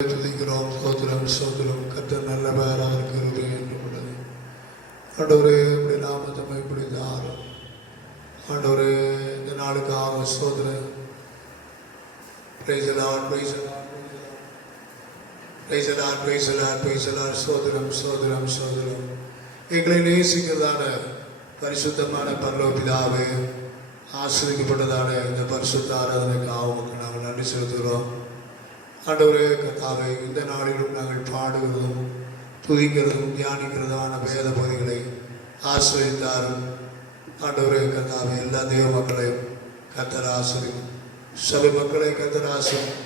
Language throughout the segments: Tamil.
துதிக்கிறோம். ஸ்தோத்திரம் ஸ்தோத்திரம். கர்த்தர் நல்லவர், அவர் கிருபை என்றும் உள்ளது. ஆண்டவரே, இப்படி நாமத்தை இப்படி தாரும். ஆண்டவரே, இந்த நாளுக்காக ஸ்தோத்திரம். Praise the Lord, praise the Lord, praise the Lord, praise the Lord, praise the Lord. ஸ்தோத்திரம் ஸ்தோத்திரம் ஸ்தோத்திரம். எங்களை நேசிக்கிறதான பரிசுத்தமான பரலோக பிதாவே, ஆசீர்வதிக்கப்பட்டதான இந்த பரிசுத்த ஆராதனைக்காக உமக்கு நாங்கள் நன்றி செலுத்துகிறோம். ஆண்டவரே கர்த்தாவே, இந்த நாளிலும் நாங்கள் பாடுகிறதும் துதிக்கிறதும் தியானிக்கிறதான வேத பகுதிகளை ஆசிரியத்தாரும். ஆண்டவரே கர்த்தாவே, எல்லா தேவ மக்களையும் கர்த்தர் ஆசிரியும், சபை மக்களை கர்த்தர் ஆசிரியும்.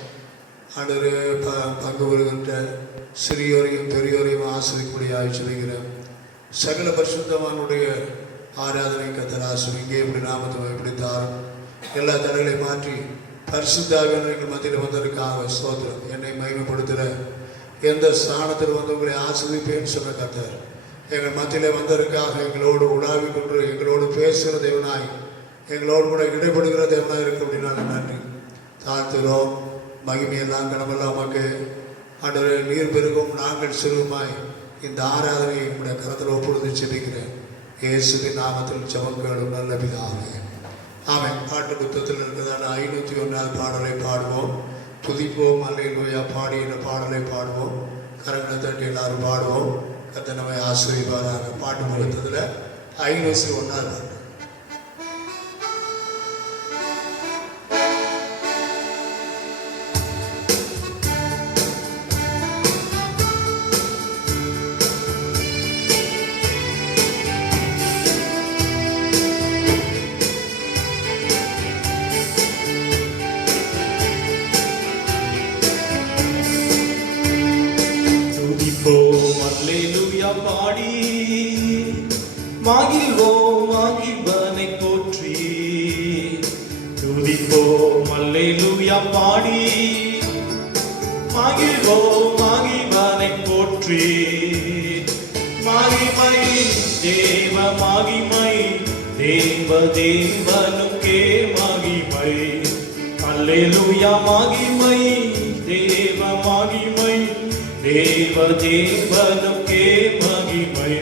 ஆண்டவரே, பங்கு வருகின்ற சிறியோரையும் பெரியோரையும் ஆசிரியக்கூடியாய் சொல்கிறேன். சகல பரிசுத்தவானுடைய ஆராதனை கர்த்தர் ஆசிரியம். இங்கே இப்படி நாமத்தை இப்படி தாரும். எல்லா தடைகளை மாற்றி பரிசுத்தாவியான எங்கள் மத்தியில் வந்ததற்காக ஸ்தோத்திரம். என்னை மகிமைப்படுத்துகிற எந்த ஸ்தானத்தில் வந்து உங்களை ஆசிரியப்பேன்னு சொன்ன கர்த்தர், எங்கள் மத்தியில் வந்ததற்காக எங்களோடு உலாவி கொண்டு எங்களோடு பேசுகிற தேவனாய், எங்களோடு கூட இடைப்படுகிற தேவனாய் இருக்க அப்படின்னால நன்றி தாழ்த்துகிறோம். மகிமையெல்லாம் கனமெல்லாம் நமக்கு ஆண்டவரே, நீர் பெருகும் நாங்கள் சிறுமாய் இந்த ஆராதனையை உங்களுடைய கரத்தில் ஒப்புழுது செபிக்கிறேன். இயேசுவின் நாமத்தில் ஜெபங்களும் நல்ல பிதாவே, ஆமென். பாட்டு புத்தகத்தில் இருக்கிறதான 501 பாடலை பாடுவோம். துதிப்போம் அல்லேலூயா பாடி என்ற பாடலை பாடுவோம். கரங்களை தட்டி எல்லாரும் பாடுவோம். கர்த்தர் நம்மை ஆசீர்வதிப்பாராக. பாட்டு புத்தகத்தில் 501 பாட்டு. பாடி மகிழ்வோம் மகிழ்வனை போற்றி. துதிப்போம் அல்லேலூயா பாடி மகிழ்வோம் மகிழ்வனை போற்றி. மகிமை தேவ மகிமை தேவ தேவனுக்கே மகிமை. அல்லேலூயா மகிமை தேவ மகிமை தேவ தேவனுக்கே மகிமை.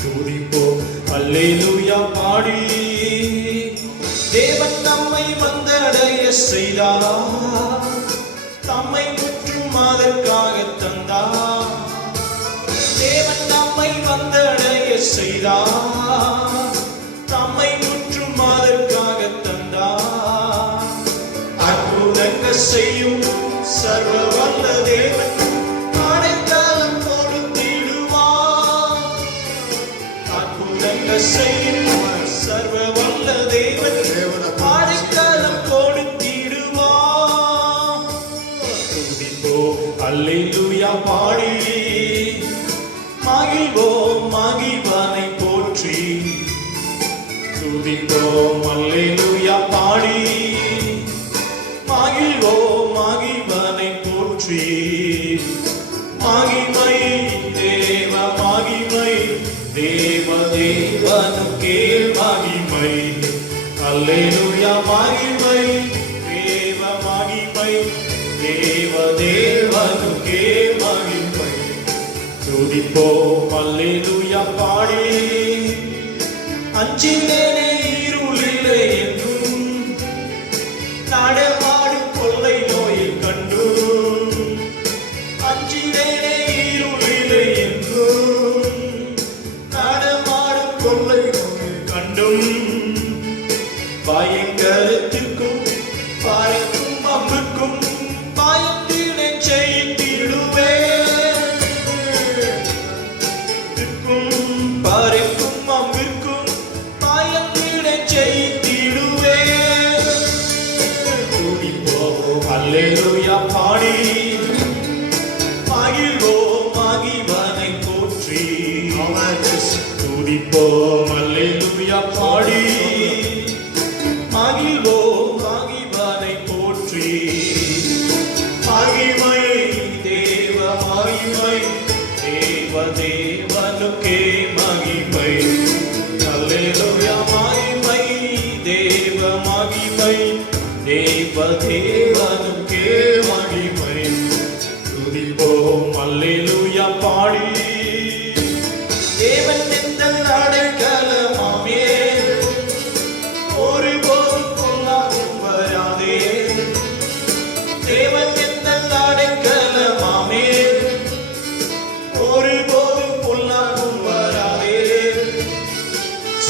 துதிப்போம் அல்லேலூயா பாடி. தேவன் நம்மை வந்தடைய செய்தார், தம்மை முற்றும் அதற்காக தந்தார். தேவன் நம்மை வந்தடைய செய்தார், தம்மை முற்றும் அதற்காக தந்தார். அற்புதங்கள் செய்யும் சர்வ வல்ல தேவன் செய்யும் சர்வ வல்ல தேவன் அடைக்கலம் கொடுத்திடுவார். துதிப்போம் அல்லேலூயா பாடி மகிழ்வோம் மகிழ்வனை போற்றி. துதிப்போம் அல்லேலூயா பாடி மகிழ்வோம் மகிழ்வனை போற்றி. மகிமை தேவ மகிமை தேவ தேவனுக்கே மகிமை. அல்லேலூயா மகிமை தேவ மகிமை தேவ தேவனுக்கே மகிமை. துதிப்போம் அல்லேலூயா பாடி. அஞ்சினேனே இருளிலே என்றும் நடமாடும் கொள்ளை நோயை கண்டும். அஞ்சினேனே இருளிலே என்றும் கொள்ளை கண்டும். பயங்கரத்திற்கும் பாய்க்கும் அம்புக்கும் பாயத்தினை செய்திடுவே. பாறைக்கும் அம்பிற்கும் பாயத்தினை செய்திடுவே. துதிப்போம் அல்லேலூயா பாடி மகிழ்வோம் மகிழ்வனை போற்றி. துதிப்போம் அல்லேலூயா பாடி மகிழ்வோம் மகிழ்வனை போற்றி. மகிமை தேவ மகிமை தேவ தேவனுக்கே மகிமை. அல்லேலூயா மகிமை தேவ மகிமை தேவ தேவனுக்கே மகிமை. துதிப்போம் அல்லேலூயா பாடி தேவன் எந்தன் அடைக்கலமாமே ஒருபோதும் பொல்லாங்கும் வராதே தேவன் எந்தன் அடைக்கலமாமே ஒருபோதும் பொல்லாங்கும் வராதே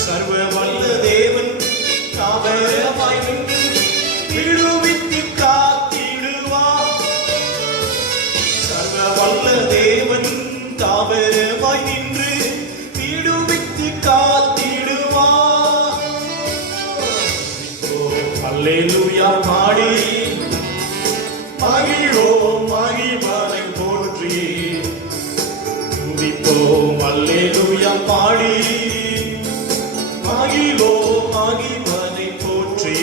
சர்வ வல்ல தேவன் தாவரமாய் நின்று விடுவித்து காத்திடுவார் சர்வ வல்ல தேவன் தாவரமாய் நின்று விடுவித்து காத்திடுவார் அல்லேலூயா பாடி மகிழ்வோம் மகிழ்வனை போற்றி துதிப்போம் அல்லேலூயா பாடி மகிழ்வோம் மகிழ்வனை போற்றி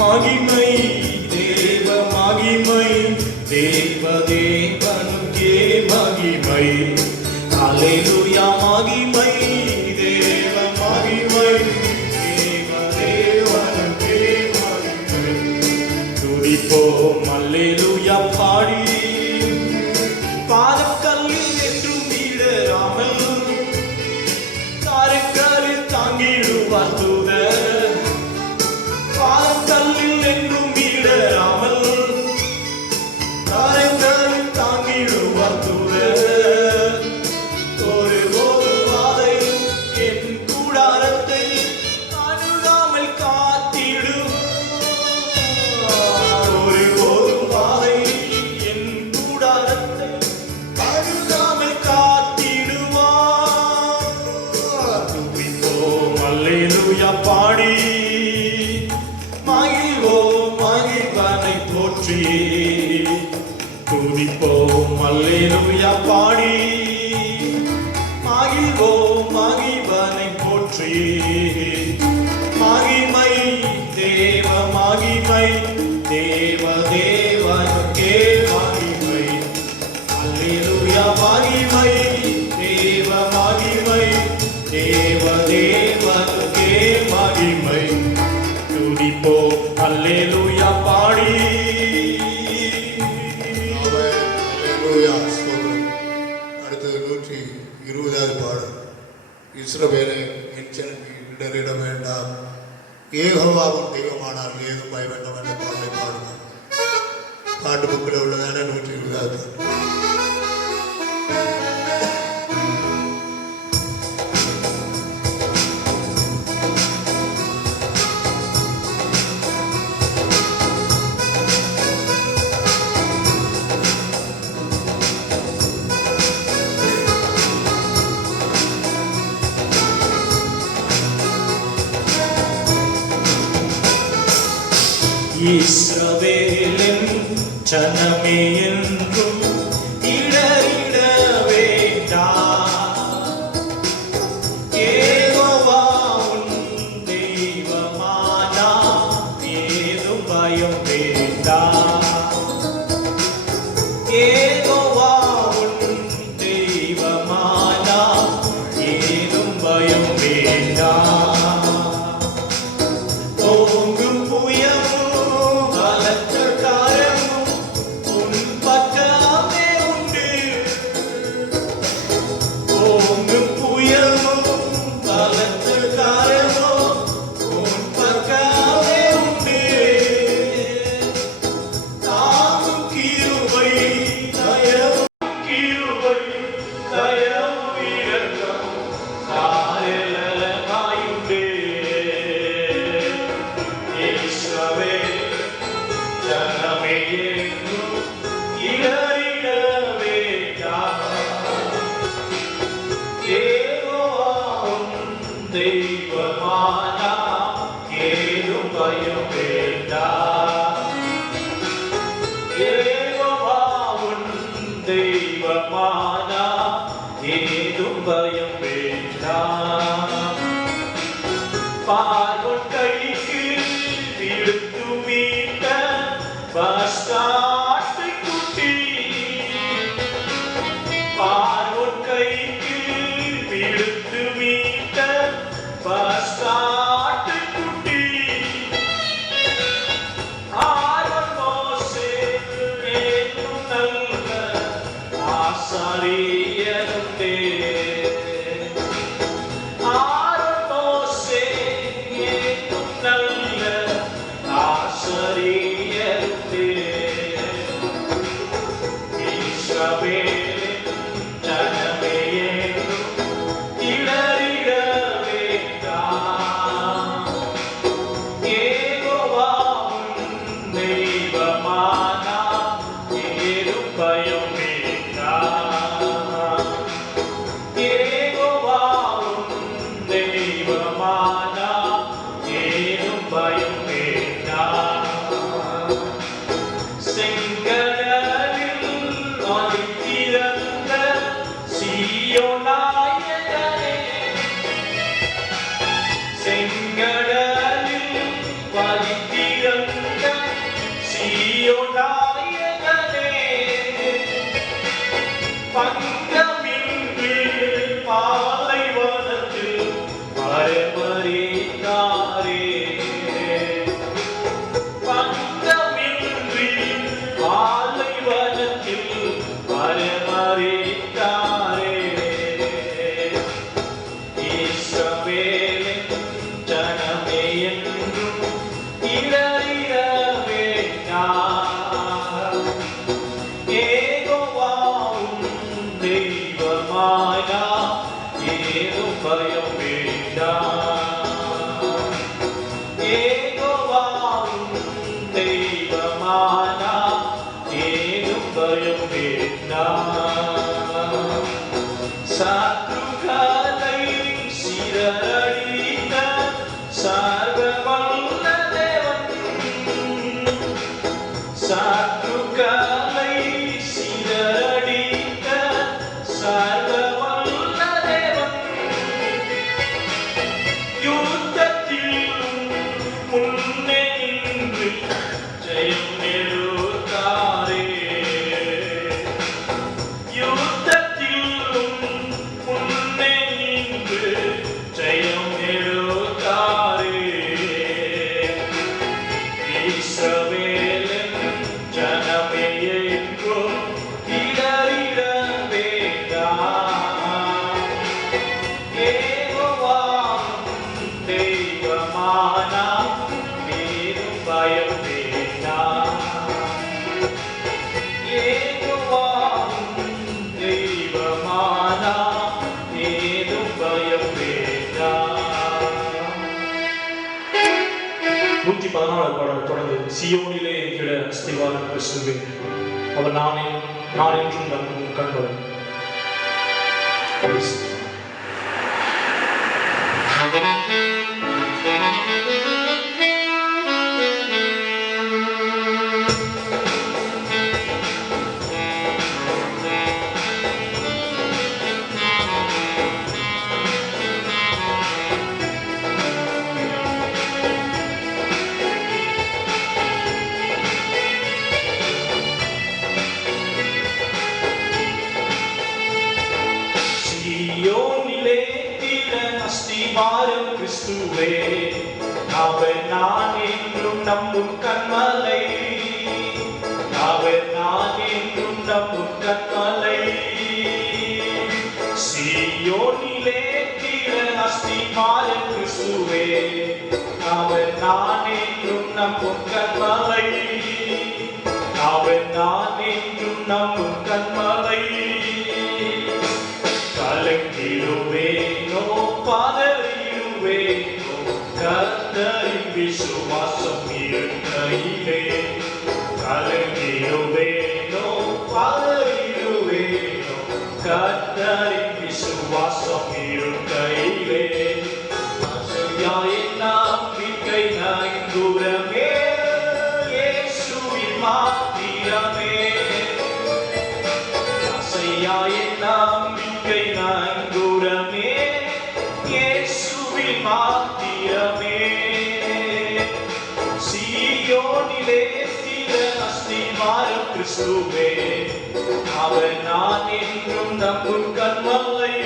மகிமை தேவ மகிமை தேவ தேவனுக்கே மகிமை அல்லேலூயா மகிமை தேவ மகிமை தேவ தேவனுக்கே மகிமை துதிப்போம் அல்லேலூயா பாடி பாதக்கல்லில் என்றும் இடராமல் தாரைக்கரு தாங்கிடுவார் தூதர் பாதக்கல்லில் என்றும் இடராமல் தாரைக்கரு தாங்கிடுவார் தூதர் ஒரு வாதை என் கூடாரத்தை அணுகாமல் காத்திடும் ஒரு வாதை என் கூடாரத்தை அணுகாமல் காத்திடுவார் துதிப்போம் அல்லேலூயா பாடி மகிழ்வோம் மகிழ்வனை போற்றி துதிப்போம் அல்லேலூயா பாடி மகிழ்வோம் மகிழ்வனை போற்றி மகிமை தேவ மகிமை தேவ தேவனுக்கே மகிமை அல்லேலூயா மகிமை தேவ மகிமை தேவ தேவனுக்கே மகிமை துதிப்போம் அல்லேலூயா பாடி அல்லேலூயா, ஸ்தோத்திரம். அடுத்தது 120வது பாடல். இஸ்ரவேலே என் ஜனமே இடறிட வேண்டாம், யெகோவாவும் தெய்வமானால் ஏதும் பய வேண்டாம் என்ற பாடலை பாடுவோம். பாட்டு புக்கில் உள்ளதான 120வது பாடல். இஸ்ரவேலின் ஜனமே என்றும் இடறிட வேண்டாம், யெகோவா உன் தெய்வமானார் ஏதும் பயம் வேண்டாம். யெகோவா உன் தெய்வமானார் ஏதும் பயம் வேண்டாம். ஓங்கும் புயலும் பலத்த காரமும் உன் பக்கமே உண்டு. ஓங்கும் புயலும் பலத்த காரமும் உன் பக்கமே உண்டு. தாங்கும் கிருபை இஸ்ரவேலின் ஜனமே என்றும் இடறிட வேண்டாம். யெகோவா உன் தெய்வமானார், ஏதும் பயம் வேண்டாம். யெகோவா உன் தெய்வமானார், ஏதும் பயம் வேண்டாம். செங்கடலில் ஆடித்திறந்த சீயோனாயகனே, செங்கடலில் ஆடித்திறந்த சீயோனாயகனே, பங்கமின்றி பாலைவனத்தில் பரமரித்தாரே. பங்கமின்றி பாலைவனத்தில் பரமரித்தாரே. இஸ்ரவேலின் ஜனமே என்றும் இடறிட வேண்டாம். யெகோவா உன் தெய்வமானார், ஏதும் பயம் வேண்டாம். யெகோவா உன் தெய்வமானார், ஏதும் பயம் வேண்டாம். சத்துருக்களை சிதறடித்த சர்வவல்ல தேவன், சத்துருக்களை சிதறடித்த சர்வவல்ல தேவன், யுத்தத்தில் முன்னே நின்று ஜெயம் எடுத்தாரே. யுத்தத்தில் முன்னே நின்று ஜெயம் எடுத்தாரே. இஸ்ரவேலின் ஜனமே என்றும் இடறிட வேண்டாம். யெகோவா உன் தெய்வமானார், ஏதும் பயம் வேண்டாம். யெகோவா உன் தெய்வமானார், ஏதும் பயம் வேண்டாம். 114 பாடல் தொடர்ந்து. சியோனிலே என்கிற அஸ்திவாரம் கிறிஸ்துவே, அவர் நான் என்றும் நம்பும் கண்பவன். சியோனிலே திட அஸ்திவாரம் கிறிஸ்துவே, அவர் நான் என்றும் நம்பும் கன்மலை, அவர் நான் என்றும் நம்பும் கன்மலை. சியோனிலே திட அஸ்திவாரம் கிறிஸ்துவே, அவர் நான் என்றும் நம்பும் கன்மலை, அவர் நான் என்றும் நம்பும் கன்மலை. கலங்கிடுவேனோ பதறிடுவேனோ, கர்த்தரின் விசுவாசம் இருக்கையிலே. கலங்கிடுவேனோ பதறிடுவேனோ, கர்த்தரின் விசுவாசம் இருக்கையிலே. ஆசையாய் நம்பிக்கை நங்கூரமே, இயேசுவின் மாத்திரமே. ஆசையாய் நம்பிக்கை நங்கூரமே, இயேசுவின் மாத்திரமே. சியோனிலே திட அஸ்திவாரம் கிறிஸ்துவே, அவர் நான் என்றும் நம்பும் கன்மலை,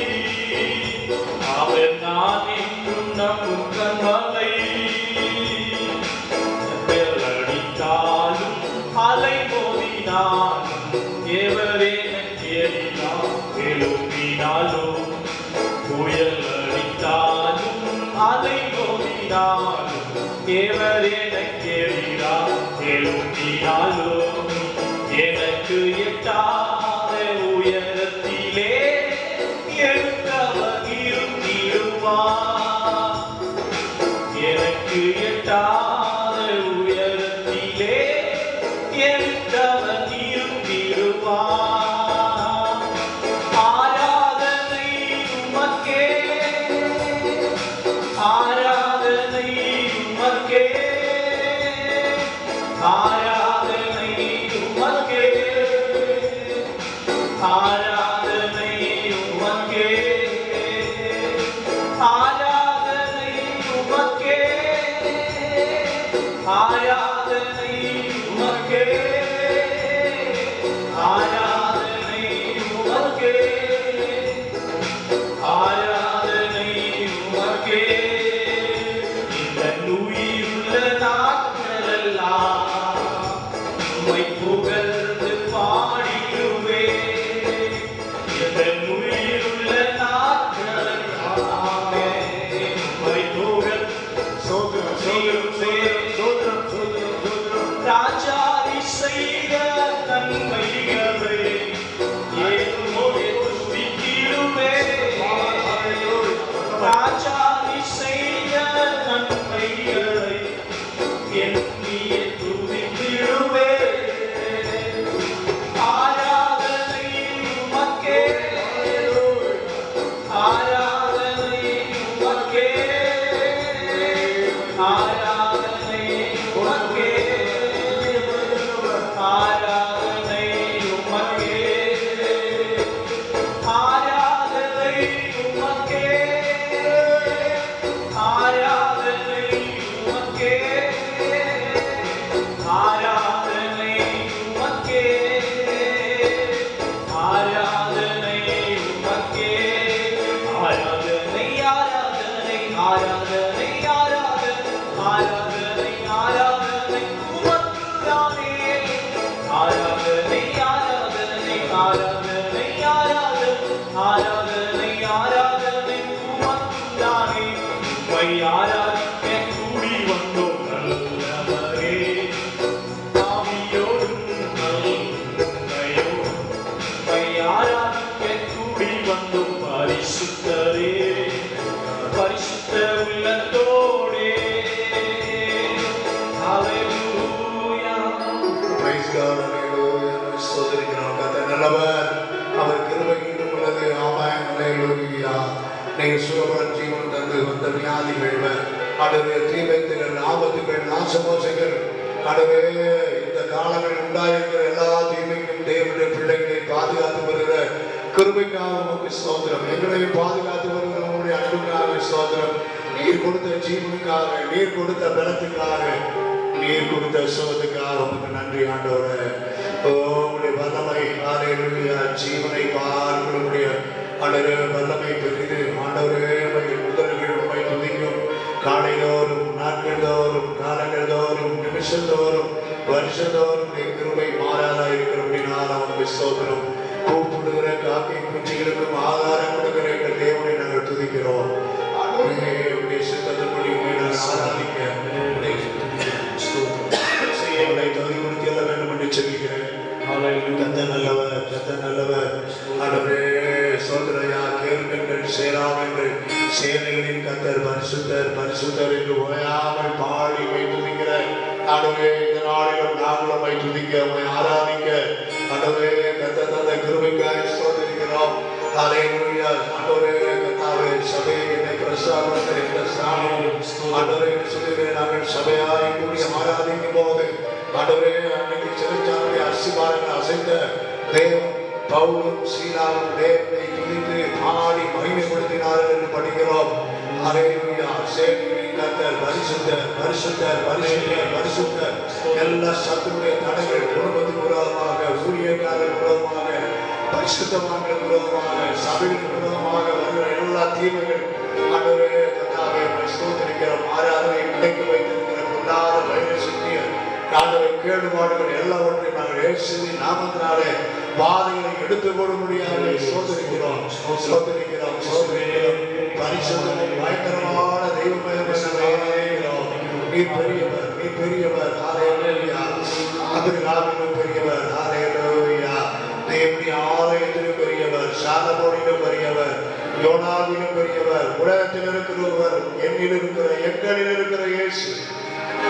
அவர் நான் என்றும் நம்பும் கன்மலை. அடித்தாலும் அலை மோதினாலும், எவரே கேட்டால் எழுப்பினாலும், புயல் அடித்தாலும் அலை மோதினாலும், எவரே கேட்டால் எழுப்பினாலும், எனக்கு எட்டாத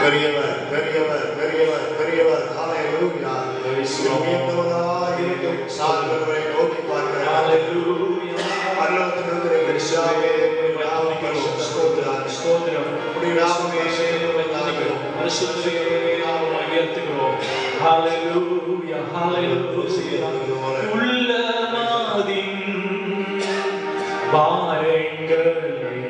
பெரியவர் பெரியவர் பெரியவர் ஹalleluya Hallelujah, hallelujah. உள்ளமதின் பாரங்களை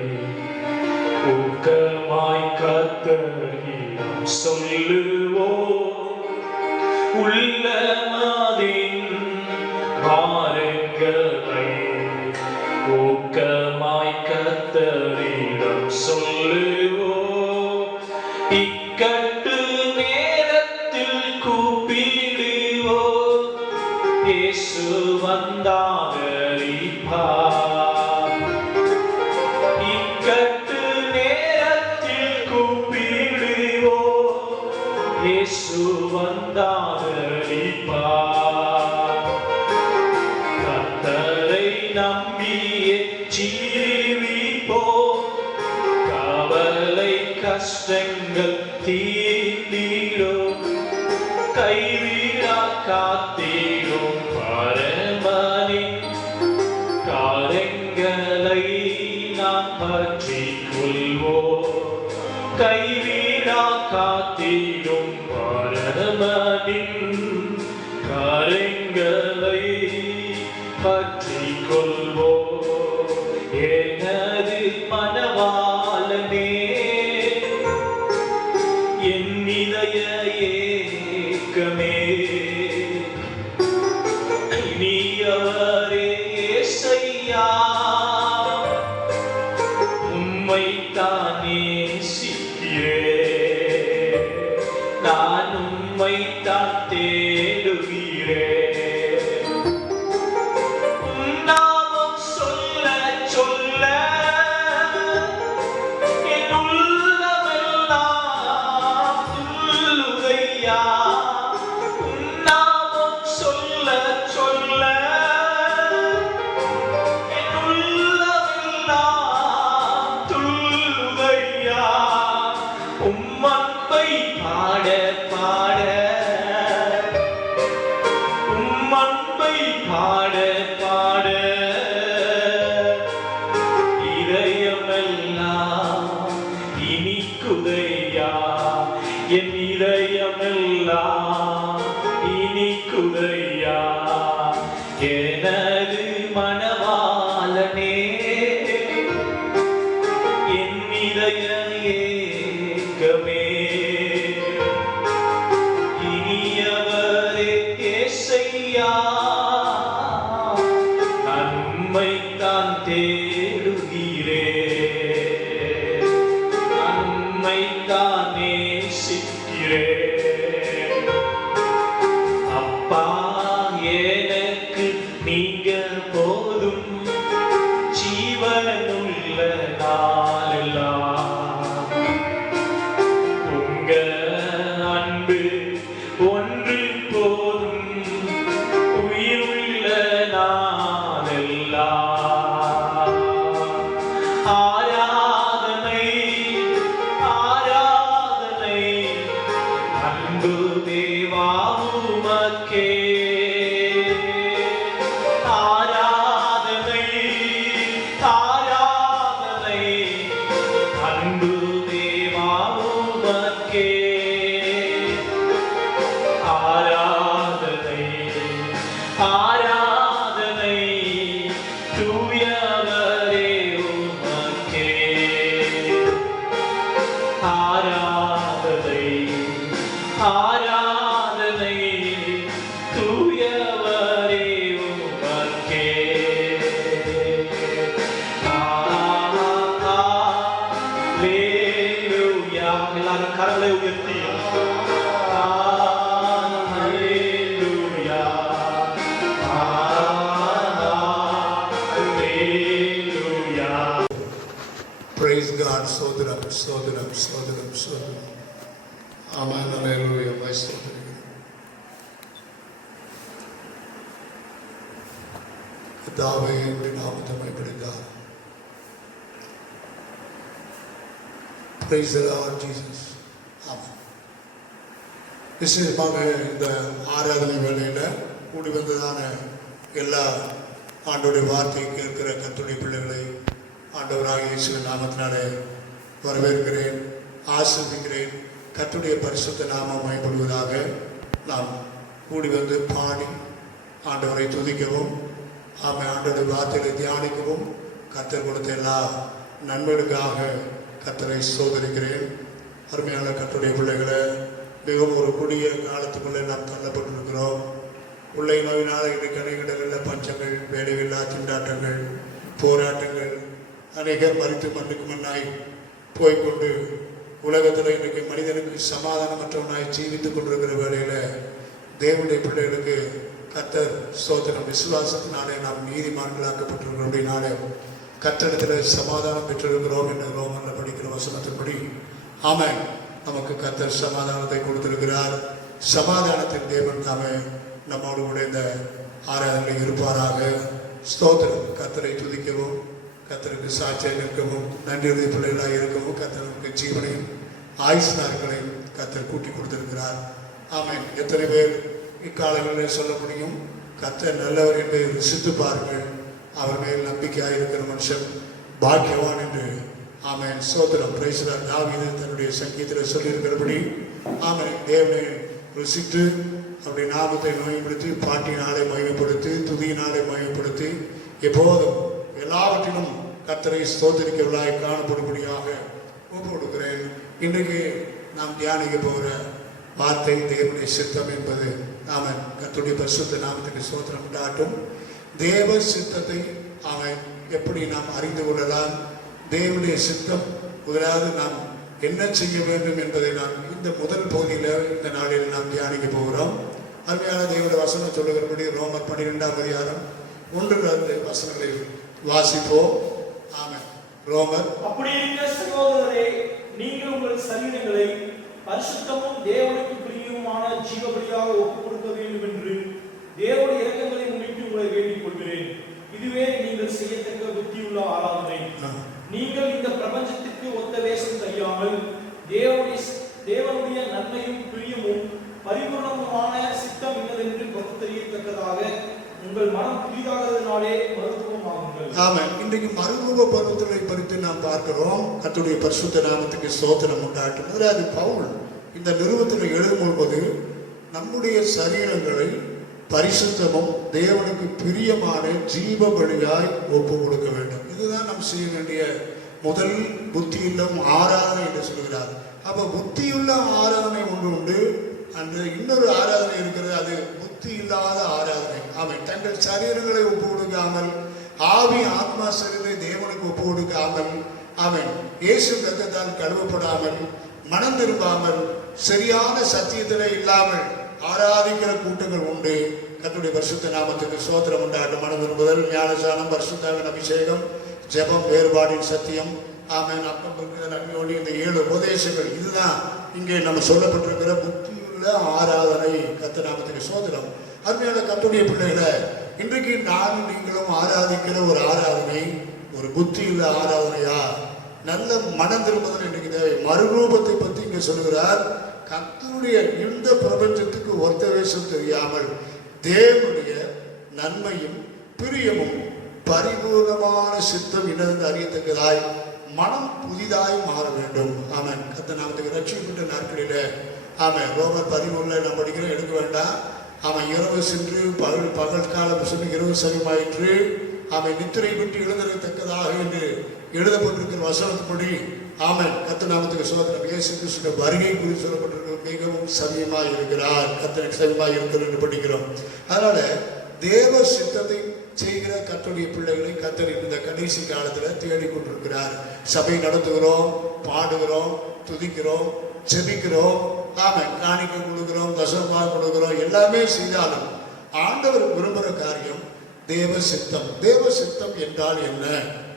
ஊக்கமாய் கர்த்தரிடம் சொல்லுவோம். உள்ளமதின் பாரங்களை ஊக்கமாய் கர்த்தரிடம் சொல்லுவோம். இக்கட்டு நேரத்தில் கூப்பிடுவோம். இயேசு வந்தாதரிப்பார். இக்கட்டு நேரத்தில் கூப்பிடுவோம். இயேசு வந்தாதரிப்பார். கர்த்தரை நம்பியே ஜீவிப்போம். கவலை கஷ்டங்கள் தீர்ந்திடும். கைவிடா காத்திடும் பரமனின் காரியங்களை நாம் பற்றிக் கொள்வோம். கைவிடா காத்திடும் பரமனின் காரியங்களை பற்றிக் கொள்வோம். எனது மனவாளனே, என் இதய ஏக்கமே, நீயவரே இயேசையா, உம்மைத்தான் நேசிக்கிறேன். நான் உம்மைத்தான் தேடுகிறேன். உம் நாமம் சொல்ல சொல்ல என் உள்ளமெல்லாம் துள்ளுதையா. உம் நாமம் சொல்ல சொல்ல என் உள்ளமெல்லாம் துள்ளுதையா. உம் அன்பை பாட பாட, உம் அன்பை பாட பாட, இதயமெல்லாம் இனிக்குதையா. என் இதயமெல்லாம் இனிக்குதையா. எனது மனவாளனே, என் இதய ஏக்கமே, இனியவரே இயேசையா, நான் உம்மைத்தான் தேடுகிறேன். நான் உம்மைத்தான் நேசிக்கிறேன். அப்பா, எனக்கு நீங்க போதும். ஜீவனுள்ள நாளெல்லாம் உங்க அன்பு ஒன்று போதும். உயிருள்ள நாளெல்லாம் ஆராதனை ஆராதனை அன்பு தேவா உமக்கே. ஆராதனை ஆராதனை அன்பு தேவா உமக்கே. ஆராதனை ஆராதனை தூயவரே உமக்கே. ஆராதனை ஆராதனை தூயவரே உமக்கே. ஹல்லேலூயா. எல்லாரும் கரங்களை உயர்த்தி ஹல்லேலூயா, ஹல்லேலூயா. Praise God. சோதரம் சோதரம் சோதரம் சோதரம். ஆமென். ஹல்லேலூயா. மை சோதரம். கர்த்தாவே, உம்முடைய நாமத்தை மகிமைப்படுத்தார். Praise the Lord Jesus. ஆமென். விசேஷமாக இந்த ஆராதனை வேளையில் கூடி வந்ததான எல்லா ஆண்டோடைய வார்த்தையை கேட்கிற கர்த்தருடைய பிள்ளைகளை ஆண்டவராக இயேசுவின் நாமத்தினாலே வரவேற்கிறேன், ஆசீர்வதிக்கிறேன். கர்த்தருடைய பரிசுத்த நாமம் மகிமைப்படுவதாக. நாம் கூடி வந்து பாடி ஆண்டவரை துதிக்கவும் ஆண்டவருடைய வார்த்தைகளை தியானிக்கவும் கர்த்தர் கொடுத்த எல்லா நன்மைகளுக்காக கர்த்தரை சோதரிக்கிறேன். அருமையான கர்த்தருடைய பிள்ளைகளை, மிகவும் ஒரு கொடிய காலத்துக்குள்ளே நாம் தள்ளப்பட்டிருக்கிறோம். உள்ளே நோயினால் இன்றைக்கு அநேகங்களில் பஞ்சங்கள், வேலையில்லா திண்டாட்டங்கள், போராட்டங்கள், அநேகர் மறித்து மண்ணுக்கு மண்ணாய் போய்கொண்டு உலகத்தில் இன்றைக்கு மனிதனுக்கு சமாதானமற்றவனாய் ஜீவித்துக் கொண்டிருக்கிற வேளையில் தேவனுடைய பிள்ளைகளுக்கு கர்த்தர் ஸ்தோத்திரம், விசுவாசத்தினாலே நாம் நீதிமான்களாக்கப்பட்டிருக்கிறோம். அப்படின்னாலே கர்த்தரிடத்தில் சமாதானம் பெற்றிருக்கிறோம் என்று ரோமன்ல படிக்கிற வசனத்தின்படி ஆமென், நமக்கு கர்த்தர் சமாதானத்தை கொடுத்திருக்கிறார். சமாதானத்தின் தேவன் தாமே நம்மோடு கூட இந்த ஆராதனையில் இருப்பாராக. ஸ்தோத்திரம். கர்த்தரை துதிக்கவும், கர்த்தருக்கு சாட்சியாக நிற்கவும், நன்றியுடைய பிள்ளைகளாக இருக்கவும் கர்த்தருக்கு ஜீவனையும் ஆயுசு நாட்களையும் கர்த்தர் கூட்டி கொடுத்திருக்கிறார். ஆமென். எத்தனை பேர் இக்காலங்களில் சொல்ல முடியும், கர்த்தர் நல்லவர் என்று ருசித்து பாருங்கள், அவர் மேல் நம்பிக்கையாக இருக்கிற மனுஷன் பாக்கியவான் என்று. ஆமென். ஸ்தோத்திரம். பிரைஸ்தலார்ட். தாவீது தன்னுடைய சங்கீதத்தில் சொல்லியிருக்கிறபடி ஆமென், தேவனை ருசித்து அப்படி நாமத்தை மகிமைப்படுத்தி, பாட்டினாலே மகிமைப்படுத்தி, துதியினாலே மகிமைப்படுத்தி, எப்போதும் எல்லாவற்றிலும் கர்த்தரை ஸ்தோத்திரிக்கவர்களாய் காணப்படும்படியாக ஒப்பு கொடுக்கிறேன். இன்றைக்கு நாம் தியானிக்க போகிற வார்த்தை தேவனுடைய சித்தம் என்பது. ஆமென். கர்த்தருடைய பரிசுத்த நாமத்துக்கு ஸ்தோத்திரம் உண்டாகட்டும். தேவ சித்தத்தை அவன் எப்படி நாம் அறிந்து கொள்ளலாம், தேவனுடைய சித்தம் முதலாவது நாம் என்ன செய்ய வேண்டும் என்பதை நாம் இந்த முதல் பகுதியில் இந்த நாளில் நாம் தியானிக்க போகிறோம். அருமையான தேவனுடைய வசனம் சொல்லுகிறபடி ரோமர் 12ஆம் அதிகாரம் 1-2 வசனங்களை வாசிப்போம். ஆமென். ரோமர். அப்படி இருக்க சகோதரரே, நீங்கள் உங்கள் சரீரங்களை பரிசுத்தமும் தேவனுக்கு பிரியமுமான ஜீவபலியாக ஒப்புக் கொடுக்க வேண்டும் என்று தேவனுடைய இரக்கங்களை முன்னிட்டு உங்களை வேண்டிக் கொள்கிறேன். இதுவே நீங்கள் செய்யத்தக்க புத்தியுள்ள ஆராதனை. நீங்கள் இந்த பிரபஞ்சத்திற்கு ஒத்த வேஷம் செய்யாமல் தேவனுடைய நன்மையும் பிரியமும் பரிபூர்ணமான சித்தம் இன்னதென்று பகுத்தறியத்தக்கதாக உங்கள் மனம் புதிதாகிறதுனாலே மறுரூபமாகுங்கள். ஆமென். இன்றைக்கு மறுரூப பருவத்தை பற்றி நாம் பார்க்கிறோம். கர்த்தருடைய பரிசுத்த நாமத்துக்கு ஸ்தோத்திரம் உண்டாகட்டும். முதலாவது பவுல் இந்த நிருபத்தில் எழுதும்போது நம்முடைய சரீரங்களை பரிசுத்தமும் தேவனுக்கு பிரியமான ஜீவ பலியாய் ஒப்பு கொடுக்க வேண்டும். இதுதான் நாம் செய்ய வேண்டிய முதல் புத்தியுள்ள ஆராதனை என்று சொல்கிறார். அப்ப புத்தியுள்ள ஆராதனை ஒன்று உண்டு, அந்த இன்னொரு ஆராதனை இருக்கிறது, அது புத்தி இல்லாத ஆராதனை. அவன் தங்கள் சரீரங்களை ஒப்பு கொடுக்காமல், ஆவி ஆத்மா சரீரை தேவனுக்கு ஒப்பு கொடுக்காமல், அவன் இயேசு ரத்தத்தால் கழுவப்படாமல், மனம் திரும்பாமல், சரியான சத்தியத்திலே இல்லாமல் ஆராதிக்கிற கூட்டங்கள் உண்டு. கர்த்தருடைய பரிசுத்த நாமத்துக்கு ஸ்தோத்திரம் உண்டாகட்டும். மனம் திரும்புதல், ஞானஸ்நானம், பரிசுத்தாவின் அபிஷேகம், ஜெபம், வேறுபாடின் சத்தியம், ஆமென், அப்பம் இருக்கிற ஒளி, இந்த 7 உபதேசங்கள், இதுதான் இங்கே நம்ம சொல்லப்பட்டிருக்கிற புத்தியுள்ள ஆராதனை. கர்த்தர் நாமத்துக்கு ஸ்தோத்திரம். அருமையான கர்த்தருடைய பிள்ளைகளை, இன்றைக்கு நானும் நீங்களும் ஆராதிக்கிற ஒரு ஆராதனை ஒரு புத்தியுள்ள ஆராதனையா? நல்ல மனம் திரும்புதல் இன்றைக்கு தேவை. மறுரூபத்தை பற்றி இங்கே சொல்லுகிறார். கர்த்தருடைய இந்த பிரபஞ்சத்துக்கு ஒத்த வேஷம் தெரியாமல் தேவனுடைய நன்மையும் பிரியமும் பரிபூர்ணமான சித்தம் இன்னதென்று அறியத்தக்கதாய் மனம் புதிதாய் மாற வேண்டும். ஆமென். கர்த்தர் நாமத்துக்கு ரட்சிக்கப்பட்ட நாட்களில் ஆமென். ரோமர் 13 நம்ம படிக்கிறோம், எடுக்க வேண்டாம். அவன் இரவு சென்று பகல் காலம் சென்று இரவு சமயமாயிற்று, அவன் நித்திரை விட்டு எழுந்திருக்கத்தக்கதாக என்று எழுதப்பட்டிருக்கிற வசனத்தின்படி ஆமென். கர்த்தர் நாமத்துக்கு ஸ்தோத்திரம். இயேசு கிறிஸ்துவின் வருகை குறித்து சொல்லப்பட்டிருக்கிற மிகவும் சமயமாக இருக்கிறார், கர்த்தருக்கு சமயமாக இருக்கிறார் என்று படிக்கிறோம். அதனால தேவ சித்தத்தை செய்கிற கர்த்தருடைய பிள்ளைகளை கர்த்தர் இந்த கடைசி காலத்தில் தேடிக்கொண்டிருக்கிறார். சபை நடத்துகிறோம், பாடுகிறோம், துதிக்கிறோம், செபிக்கிறோம், ஆமென், காணிக்கை கொடுக்கிறோம், தசமாக கொடுக்கிறோம், எல்லாமே செய்தாலும் ஆண்டவர் விரும்புகிற காரியம் தேவ சித்தம். தேவ சித்தம் என்றால் என்ன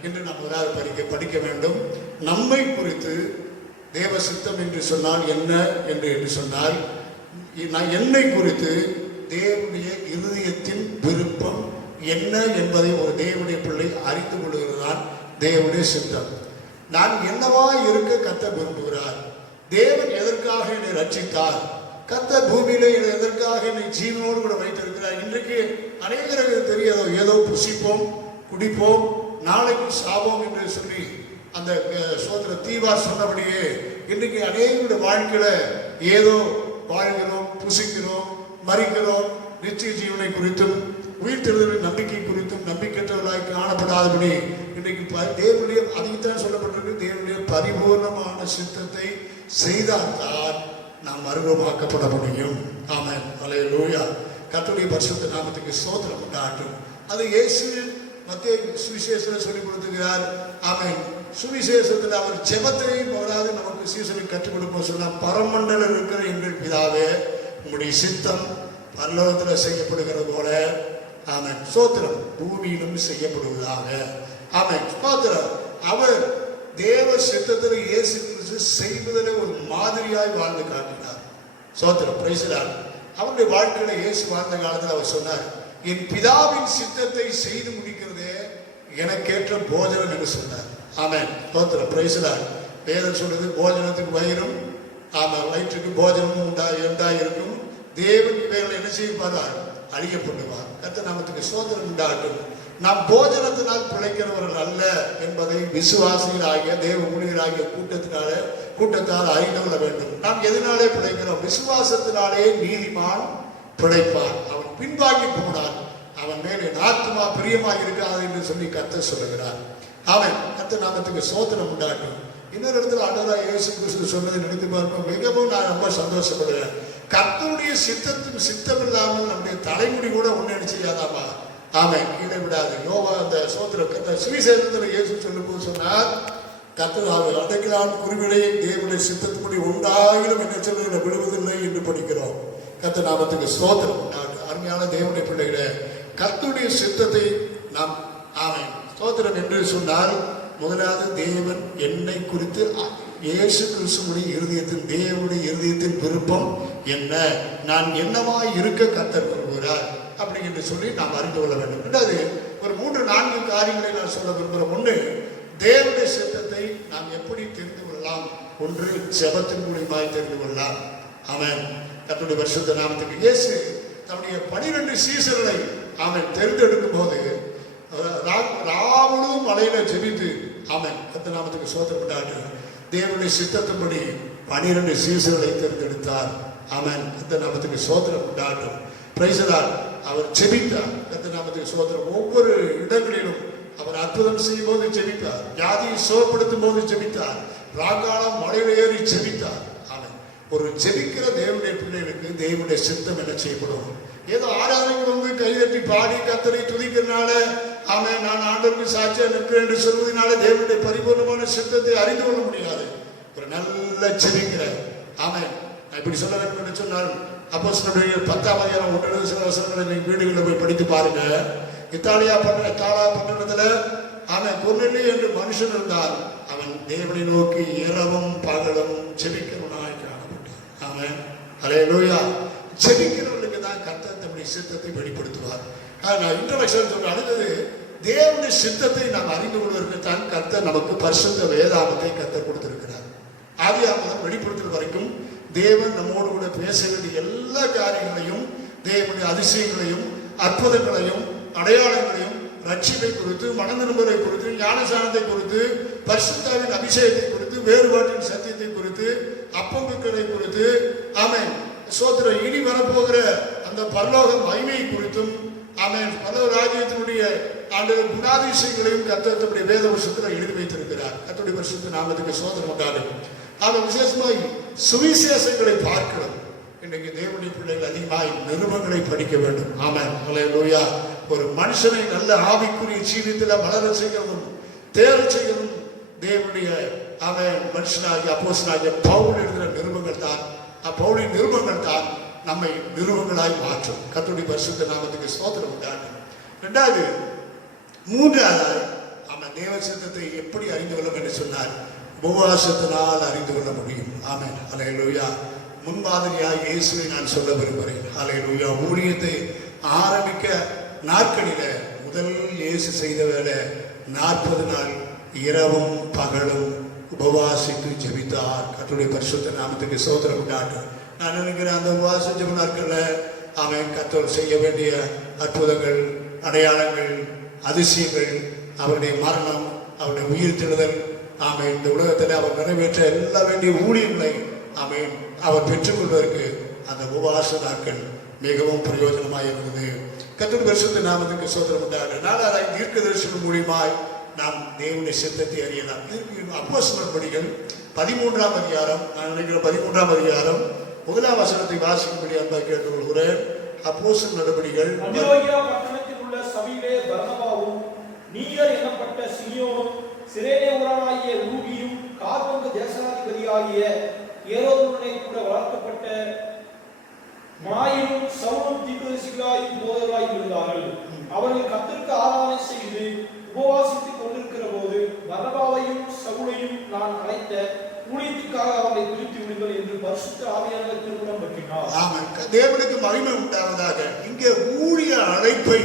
என்று நாம் முதலாவது படிக்க வேண்டும். நம்மை குறித்து தேவ சித்தம் என்று சொன்னால் என்ன என்று சொன்னால், என்னை குறித்து தேவனுடைய இருதயத்தின் விருப்பம் என்ன என்பதை ஒரு தேவனுடைய பிள்ளை அறிந்து கொள்கிறதுதான் தேவனுடைய சித்தம். நான் என்னவா இருக்க கர்த்தர் விரும்புகிறார், தேவன் எதற்காக என்னை ரட்சித்தார், கர்த்தர் பூமியிலே எதற்காக என்னை ஜீவனோடு கூட வைத்திருக்கிறார். இன்றைக்கு அநேகருக்கு தெரியாதோ, ஏதோ புசிப்போம், குடிப்போம், நாளைக்கு சாவோம் என்று சொல்லி அந்த சோதர தீவார் சொன்னபடியே இன்றைக்கு அநேகருடைய வாழ்க்கையில ஏதோ வாழ்கிறோம், புசிக்கிறோம், மரிக்கிறோம், நித்திய ஜீவனை குறித்தும் உயிர்த்தெழுதலின் நம்பிக்கை குறித்தும் நம்பிக்கையற்றவர்களாய் காணப்படாதபடி இன்றைக்கு தேவனுடைய அதுக்குத்தான் சொல்லப்பட்டிருக்கு, தேவனுடைய பரிபூர்ணமான சித்தத்தை செய்தால்தான் நாம் மறுரூபமாக்கப்பட முடியும். ஆமென், அல்லேலூயா. கர்த்தருடைய பரிசுத்த நாமத்துக்கு ஸ்தோத்திரம் உண்டாகட்டும். அது இயேசு மத்திய சுவிசேஷத்தில் சொல்லிக் கொடுத்துக்கிறார். ஆமென். சுவிசேஷத்தில் அவர் ஜெபத்தையும் போதாது நமக்கு சீசனுக்கு கற்றுக் கொடுப்போம். சொன்னார், பரமண்டல இருக்கிற எங்கள் பிதாவே, உங்களுடைய சித்தம் பரலோகத்தில் செய்யப்படுகிறது போல ஆமென் ஸ்தோத்திரம் பூமியிலும் செய்யப்படுவதாக. ஆமென் ஸ்தோத்திரம். அவர் தேவ சித்தத்தில் இயேசு கிறிஸ்து செய்வதில் ஒரு மாதிரியாய் வாழ்ந்து காட்டினார். ஸ்தோத்திரம், பிரைஸ் தி லார்ட். அவருடைய வாழ்க்கையில இயேசு வாழ்ந்த காலத்தில் அவர் சொன்னார், என் பிதாவின் சித்தத்தை செய்து முடிக்கிறதே எனக்கேற்ற போஜனம் என்று சொன்னார். ஆமென் ஸ்தோத்திரம், பிரைஸ் தி லார்ட். வேதம் சொல்றது போஜனத்துக்கு வயிறும் வயிற்றுக்கு போஜனமும் உண்டாயிருக்கும். தேவன் இவைகளை என்ன செய்வார்? அழியப்படுவார். கர்த்தர் நாமத்துக்கு ஸ்தோத்திரம் உண்டாகட்டும். நாம் போஜனத்தினால் பிழைக்கிறவர்கள் அல்ல என்பதை விசுவாசிகளாகிய தேவ ஊழியராகிய கூட்டத்தால் அறிந்து கொள்ள வேண்டும். நாம் எதனாலே பிழைக்கிறோம்? விசுவாசத்தினாலே நீதிமான் பிழைப்பான். அவன் பின்வாங்கி போனான், அவன் மேலே ஆத்துமா பிரியமாக இருக்காது என்று சொல்லி கர்த்தர் சொல்லுகிறார். அவன் கர்த்தர் நாமத்துக்கு ஸ்தோத்திரம் உண்டாகட்டும். இன்னொரு இடத்துல ஆண்டவராகிய இயேசு கிறிஸ்து சொன்னதை நினைத்து பார்ப்போம். மிகவும் நான் ரொம்ப சந்தோஷப்படுகிறேன். கர்த்தருடைய சித்தம் இல்லாமல் நம்முடைய தலைமுடி கூட ஒண்ணு செய்யாதாமா? ஆமென், கீழே விடாது. யோகா அந்த சோத்திர சுவிசேஷத்துல இயேசு சொல்லும் போது சொன்னார், கர்த்தர் அடைக்கலான் குருவிலையை தேவனுடைய சித்தத்துப்படி உண்டாயிலும் என்ன சொல்ல விடுவதில்லை என்று படிக்கிறோம். கர்த்தர் நாமத்துக்கு ஸ்தோத்திரம் உண்டாகும். அருமையான தேவனுடைய பிள்ளைகளே, கர்த்தருடைய சித்தத்தை நாம் ஆமென் ஸ்தோத்திரம் என்று சொன்னால், முதலாவது தேவன் என்னை குறித்து இயேசு கிறிஸ்துவுடைய இருதயத்தின் தேவனுடைய இருதயத்தின் விருப்பம் என்ன, நான் என்னவாய் இருக்க கர்த்தர் விரும்புகிறார் அப்படி என்று சொல்லி நாம் அறிந்து கொள்ள வேண்டும். ரெண்டாவது ஒரு 3-4 காரியங்களை நான் சொல்ல விரும்புகிறேன். ஒன்று, தேவனுடைய சித்தத்தை நாம் எப்படி தெரிந்து கொள்ளலாம்? ஒன்று, ஜெபத்தின் மூலியமாய் தெரிந்து கொள்ளலாம். ஆமென், கர்த்தருடைய பரிசுத்த நாமத்துக்கு. இயேசு தன்னுடைய 12 சீசர்களை ஆமென் தெரிந்தெடுக்கும் போது ராவலும் மலையில ஜெபித்து ஆமென் கர்த்தர் நாமத்துக்கு ஸ்தோத்திரம் உண்டாகட்டும். தேவனுடைய சித்தத்தின்படி 12 சீசர்களை தேர்ந்தெடுத்தார். ஆமென், கர்த்தர் நாமத்துக்கு ஸ்தோத்திரம் உண்டாகட்டும். Price the Lord. அவர் ஜெபித்தார். கர்த்தர் நாமத்துக்கு ஸ்தோத்திரம். ஒவ்வொரு இடங்களிலும் அவர் அற்புதம் செய்யும் போது ஜெபித்தார், வியாதியை சுகப்படுத்தும் போது ஜெபித்தார், ராக்காலம் மலையில ஏறி ஜெபித்தார். ஆமென். ஒரு ஜெபிக்கிற தேவனுடைய பிள்ளைகளுக்கு தேவனுடைய சித்தம் என்ன செய்யப்படும்? ஏதோ ஆராதனைக்கு வந்து கைதட்டி பாடி கர்த்தரை துதிக்கிறதுனால ஆமென் நான் ஆண்டவருக்கு சாட்சியா நிற்கிறேன் என்று சொல்வதனால தேவனுடைய பரிபூர்ணமான சித்தத்தை அறிந்து கொள்ள முடியாது. ஒரு நல்ல ஜெபிக்கிற ஆமென், நான் இப்படி சொல்ல வேண்டும் என்று சொன்னால், அப்போஸ்தலர் 10ஆம் அதிகாரம் 1 சில வசனங்களை நீங்க வீடுகளில் போய் படித்து பாருங்க. இத்தாலியா பட்டணத்துல ஆமென் கொர்நேலியு என்று மனுஷன் இருந்தார். அவன் தேவனை நோக்கி இரவும் பகலும் ஜெபிக்கிறவனாய் காணப்பட்டான். ஆமென், அல்லேலூயா. ஜெபிக்கிறவர்களுக்கு தான் கர்த்தர் தம்முடைய சித்தத்தை வெளிப்படுத்துவார். நான் இன்ட்ரோடக்ஷன் சொல்ற அடுத்தது, தேவனுடைய சித்தத்தை நாம் அறிந்து கொள்வதற்கு தான் கர்த்தர் நமக்கு பரிசுத்த வேதாகமத்தை கர்த்தர் கொடுத்திருக்கிறார். ஆதியாகமம் வெளிப்படுத்தும் வரைக்கும் தேவன் நம்மோடு கூட பேச வேண்டிய எல்லா காரியங்களையும், தேவனுடைய அதிசயங்களையும் அற்புதங்களையும் அடையாளங்களையும் ரட்சிப்பை குறித்து, மனநிரும்பலை குறித்து, ஞானசானத்தை குறித்து, பரிசுத்தாவின் அபிஷேகத்தை குறித்து, வேறுபாட்டின் சத்தியத்தை குறித்து, அப்பங்குகளை குறித்து ஆமென் சோத்திரம் இனி வரப்போகிற அந்த பரலோக மகிமை குறித்தும் ஆமென் பரலோக ராஜ்யத்தினுடைய ஆண்டவர் குணாதிசயங்களையும் கர்த்தர் தம்முடைய வேத வசனத்தில் எழுதி வைத்திருக்கிறார். கர்த்தருடைய பரிசுத்த நாமத்துக்கு சோதரம் உண்டாகும். ஆனால் விசேஷமாய் சுவிசேஷங்களை பார்க்கிறோம். இன்றைக்கு தேவனுடைய பிள்ளைகள் அதிகமாய் நிருபங்களை படிக்க வேண்டும். ஆமென், அல்லேலூயா. ஒரு மனுஷனை நல்ல ஆவிக்குரிய ஜீவியத்தில் வளர செய்யணும், தேர செய்யணும். தேவனுடைய ஆமென் மனுஷனாகிய அப்போஸ்தலனாகிய பவுல் எழுதுகிற நிருபங்கள் தான், பவுலின் நிருபங்கள் தான் நம்மை நிருபங்களாய் மாற்றும். கர்த்தருடைய பரிசுத்த நாமத்துக்கு ஸ்தோத்திரம் உண்டாகும். ரெண்டாவது, மூன்றாவது ஆமென் தேவ சித்தத்தை எப்படி அறிந்து கொள்ளும் என்று சொன்னார், உபவாசத்தினால் அறிந்து கொள்ள முடியும். ஆமென், அல்லேலூயா. முன்மாதிரியாக இயேசுவை நான் சொல்ல விரும்புகிறேன். அல்லேலூயா. ஊழியத்தை ஆரம்பிக்க நாட்களில முதல் இயேசு செய்த வேலை 40 நாள் இரவும் பகலும் உபவாசித்து ஜெபித்தார். கர்த்தருடைய பரிசுத்த நாமத்துக்கு ஸ்தோத்திரம் உண்டாகும். நான் நினைக்கிறேன் அந்த உபவாச ஜெப நாட்கள்ல அவன் கர்த்தர் செய்ய வேண்டிய அற்புதங்கள், அடையாளங்கள், அதிசயங்கள், அவருடைய மரணம், அவருடைய உயிர் தெழுதல், ஆமென் இந்த உலகத்தில் அவர் நிறைவேற்ற எல்லா வேண்டிய ஊழியங்களை ஆமென் அவர் பெற்றுக்கொள்வதற்கு அந்த உபவாச நாட்கள் மிகவும் பிரயோஜனமாக இருந்தது. கர்த்தருடைய பரிசுத்த நாமத்துக்கு ஸ்தோத்திரம் உண்டாக. நாலாவது தீர்க்க தரிசனம் மூலியமாய் நாம் தேவனுடைய சித்தத்தை அறியலாம். அப்போஸ்தலர் நடபடிகள் 13ஆம் அதிகாரம், நான் நினைக்கிறேன் 13ஆம் அதிகாரம் 1ஆம் வசனத்தை வாசிக்கும்படி அன்பாக கேட்டுக்கொள்கிறேன். அப்போஸ்தலர் நடபடிகள் அந்தியோகியா பட்டணத்தில் உள்ள சபையிலே பர்னபாவும் நீகர் எனப்பட்ட சிமியோனும் சிரேனே ஊரானாகிய லூகியும் கார்பங்கு தேசாதிபதியாகிய ஏரோதுடனே கூட வளர்க்கப்பட்ட மாயும் சவுலும் தீர்க்கதரிசிகளாயும் போதகர்களாயும் இருந்தார்கள். அவர்கள் கர்த்தருக்கு ஆராதனை செய்து உபவாசித்துக் கொண்டிருக்கிற போது பர்னபாவையும் சவுலையும் நான் அழைத்த ஊழியத்துக்காக அவர்களை குறித்து விடுங்கள் என்று பரிசுத்த ஆவியானவர் திருமணம் பற்றினார். ஆமென். தேவனுக்கு மகிமை உண்டாவதாக. இங்கே ஊழிய அழைப்பை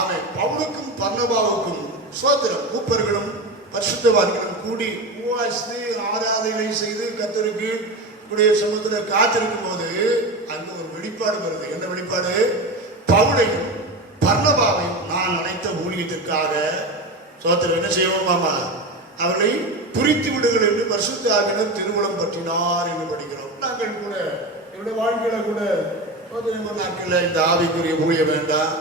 ஆமென் பவுலுக்கும் பர்னபாவுக்கும் ஸ்தோத்திரம் மூப்பர்களும் பரிசுத்தவான்களும் கூடி உபவாசித்து ஆராதனை செய்து கர்த்தருக்கு கூடிய சமூகத்தில் காத்திருக்கும் போது அங்க ஒரு வெளிப்பாடு வருது. என்ன வெளிப்பாடு? பவுலையும் பர்னபாவையும் நான் அழைத்த ஊழியத்திற்காக ஸ்தோத்திரம் என்ன செய்வோமாமா அவர்களை புரித்து விடுங்கள் என்று பரிசுத்த ஆவியானவர் திருவுளம் பற்றினார் என்று படிக்கிறோம். நாங்கள் கூட என்னுடைய வாழ்க்கையில கூட சோதனை நாட்களில் இந்த ஆவிக்குரிய ஊழிய வேண்டாம்.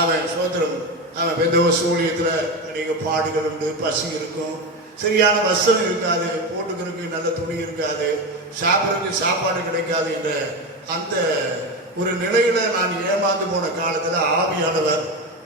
அவன் சோதரம் அவன் பெந்தோஸ்து ஊழியத்தில் அநேக பாடுகள் உண்டு, பசி இருக்கும், சரியான வசனம் இருக்காது, போட்டுக்கிறதுக்கு நல்ல துணி இருக்காது, சாப்பிட்றதுக்கு சாப்பாடு கிடைக்காது என்ற அந்த ஒரு நிலையில நான் ஏமாந்து போன காலத்தில் ஆவியானவர்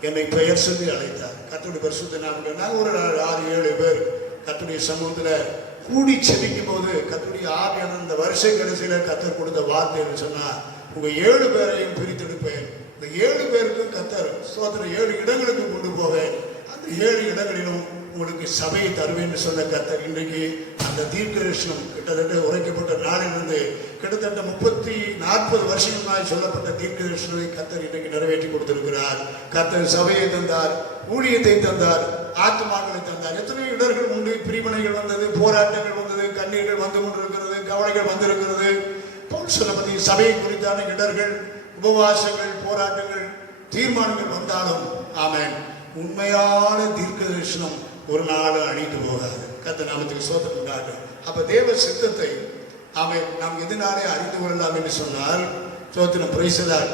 என்னை பெயர் சொல்லி அழைத்தார். கர்த்தருடைய பரிசுத்த நாமத்தில் நாங்கள் ஒரு 6-7 பேர் கர்த்தருடைய சமூகத்தில் கூடி செபிக்கும் போது கர்த்தருடைய ஆவியானவர் இந்த வருஷ கடைசியில் கர்த்தர் கொடுத்த வார்த்தை என்று சொன்னால், உங்கள் 7 பேரையும் பிரித்தெடுப்பேன், இந்த 7 பேருக்கும் கர்த்தர் ஸ்தோத்திரம் 7 இடங்களுக்கு கொண்டு போவேன், அந்த 7 இடங்களிலும் உங்களுக்கு சபையை தருவேன் சொன்ன கர்த்தர் இன்றைக்கு அந்த தீர்க்கதரிசனம் கிட்டத்தட்ட உரைக்கப்பட்ட நாளிலிருந்து கிட்டத்தட்ட 30-40 வருஷங்களாய் சொல்லப்பட்ட தீர்க்கதரிசனத்தை கர்த்தர் இன்றைக்கு நிறைவேற்றி கொடுத்திருக்கிறார். கர்த்தர் சபையை தந்தார், ஊழியத்தை தந்தார், ஆத்துமாக்களை தந்தார். எத்தனை இடர்கள் உண்டு, பிரிவினைகள் வந்தது, போராட்டங்கள் வந்தது, கண்ணீர்கள் வந்து கொண்டிருக்கிறது, கவலைகள் வந்திருக்கிறது. பவுல் சொன்னபடி சபையை குறித்தான இடர்கள், உபவாசங்கள், போராட்டங்கள், தீர்மானங்கள் வந்தாலும் ஆமென் உண்மையான தீர்க்கதரிசனம் ஒரு நாள் அழிந்து போகாது. கர்த்தர் நாமத்துக்கு ஸ்தோத்திரம் உண்டாகட்டும். அப்ப தேவ சித்தத்தை ஆமென் நாம் எதனாலே அறிந்து கொள்ளலாம் என்று சொன்னால் ஸ்தோத்திரம் பிரைசலால்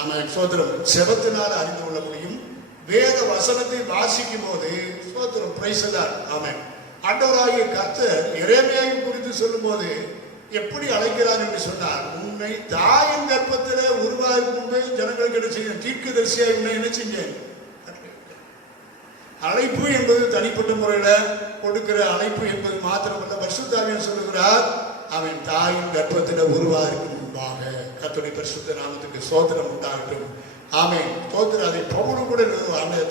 ஆமென் ஸ்தோத்திரம் செபத்தினால் அறிந்து கொள்ள முடியும். வேத வசனத்தை வாசிக்கும் போது ஸ்தோத்திரம் பிரைசலால் ஆமென் ஆண்டவராகிய கர்த்தர் எரேமியாவை குறித்து சொல்லும் போது எப்படி அழைக்கிறார் என்று சொன்னால், உன்னை தாயின் கர்ப்பத்திலே உருவாகும் முன்பே ஜனங்களுக்கு என்ன செய்ய தீர்க்கதரிசியாய் உன்னை என்ன செஞ்சேன். அழைப்பு என்பது தனிப்பட்ட முறையில் கொடுக்கிற அழைப்பு என்பது மாத்திரமல்ல, பரிசுத்த ஆவியானவர் சொல்லுகிறார் அவன் தாயின் கர்ப்பத்தில் உருவாகும் முன்பாக. கர்த்தருடைய பரிசுத்த நாமத்துக்கு ஸ்தோத்திரம் உண்டாகட்டும். ஆமென் ஸ்தோத்திரம். அதை பவுல் கூட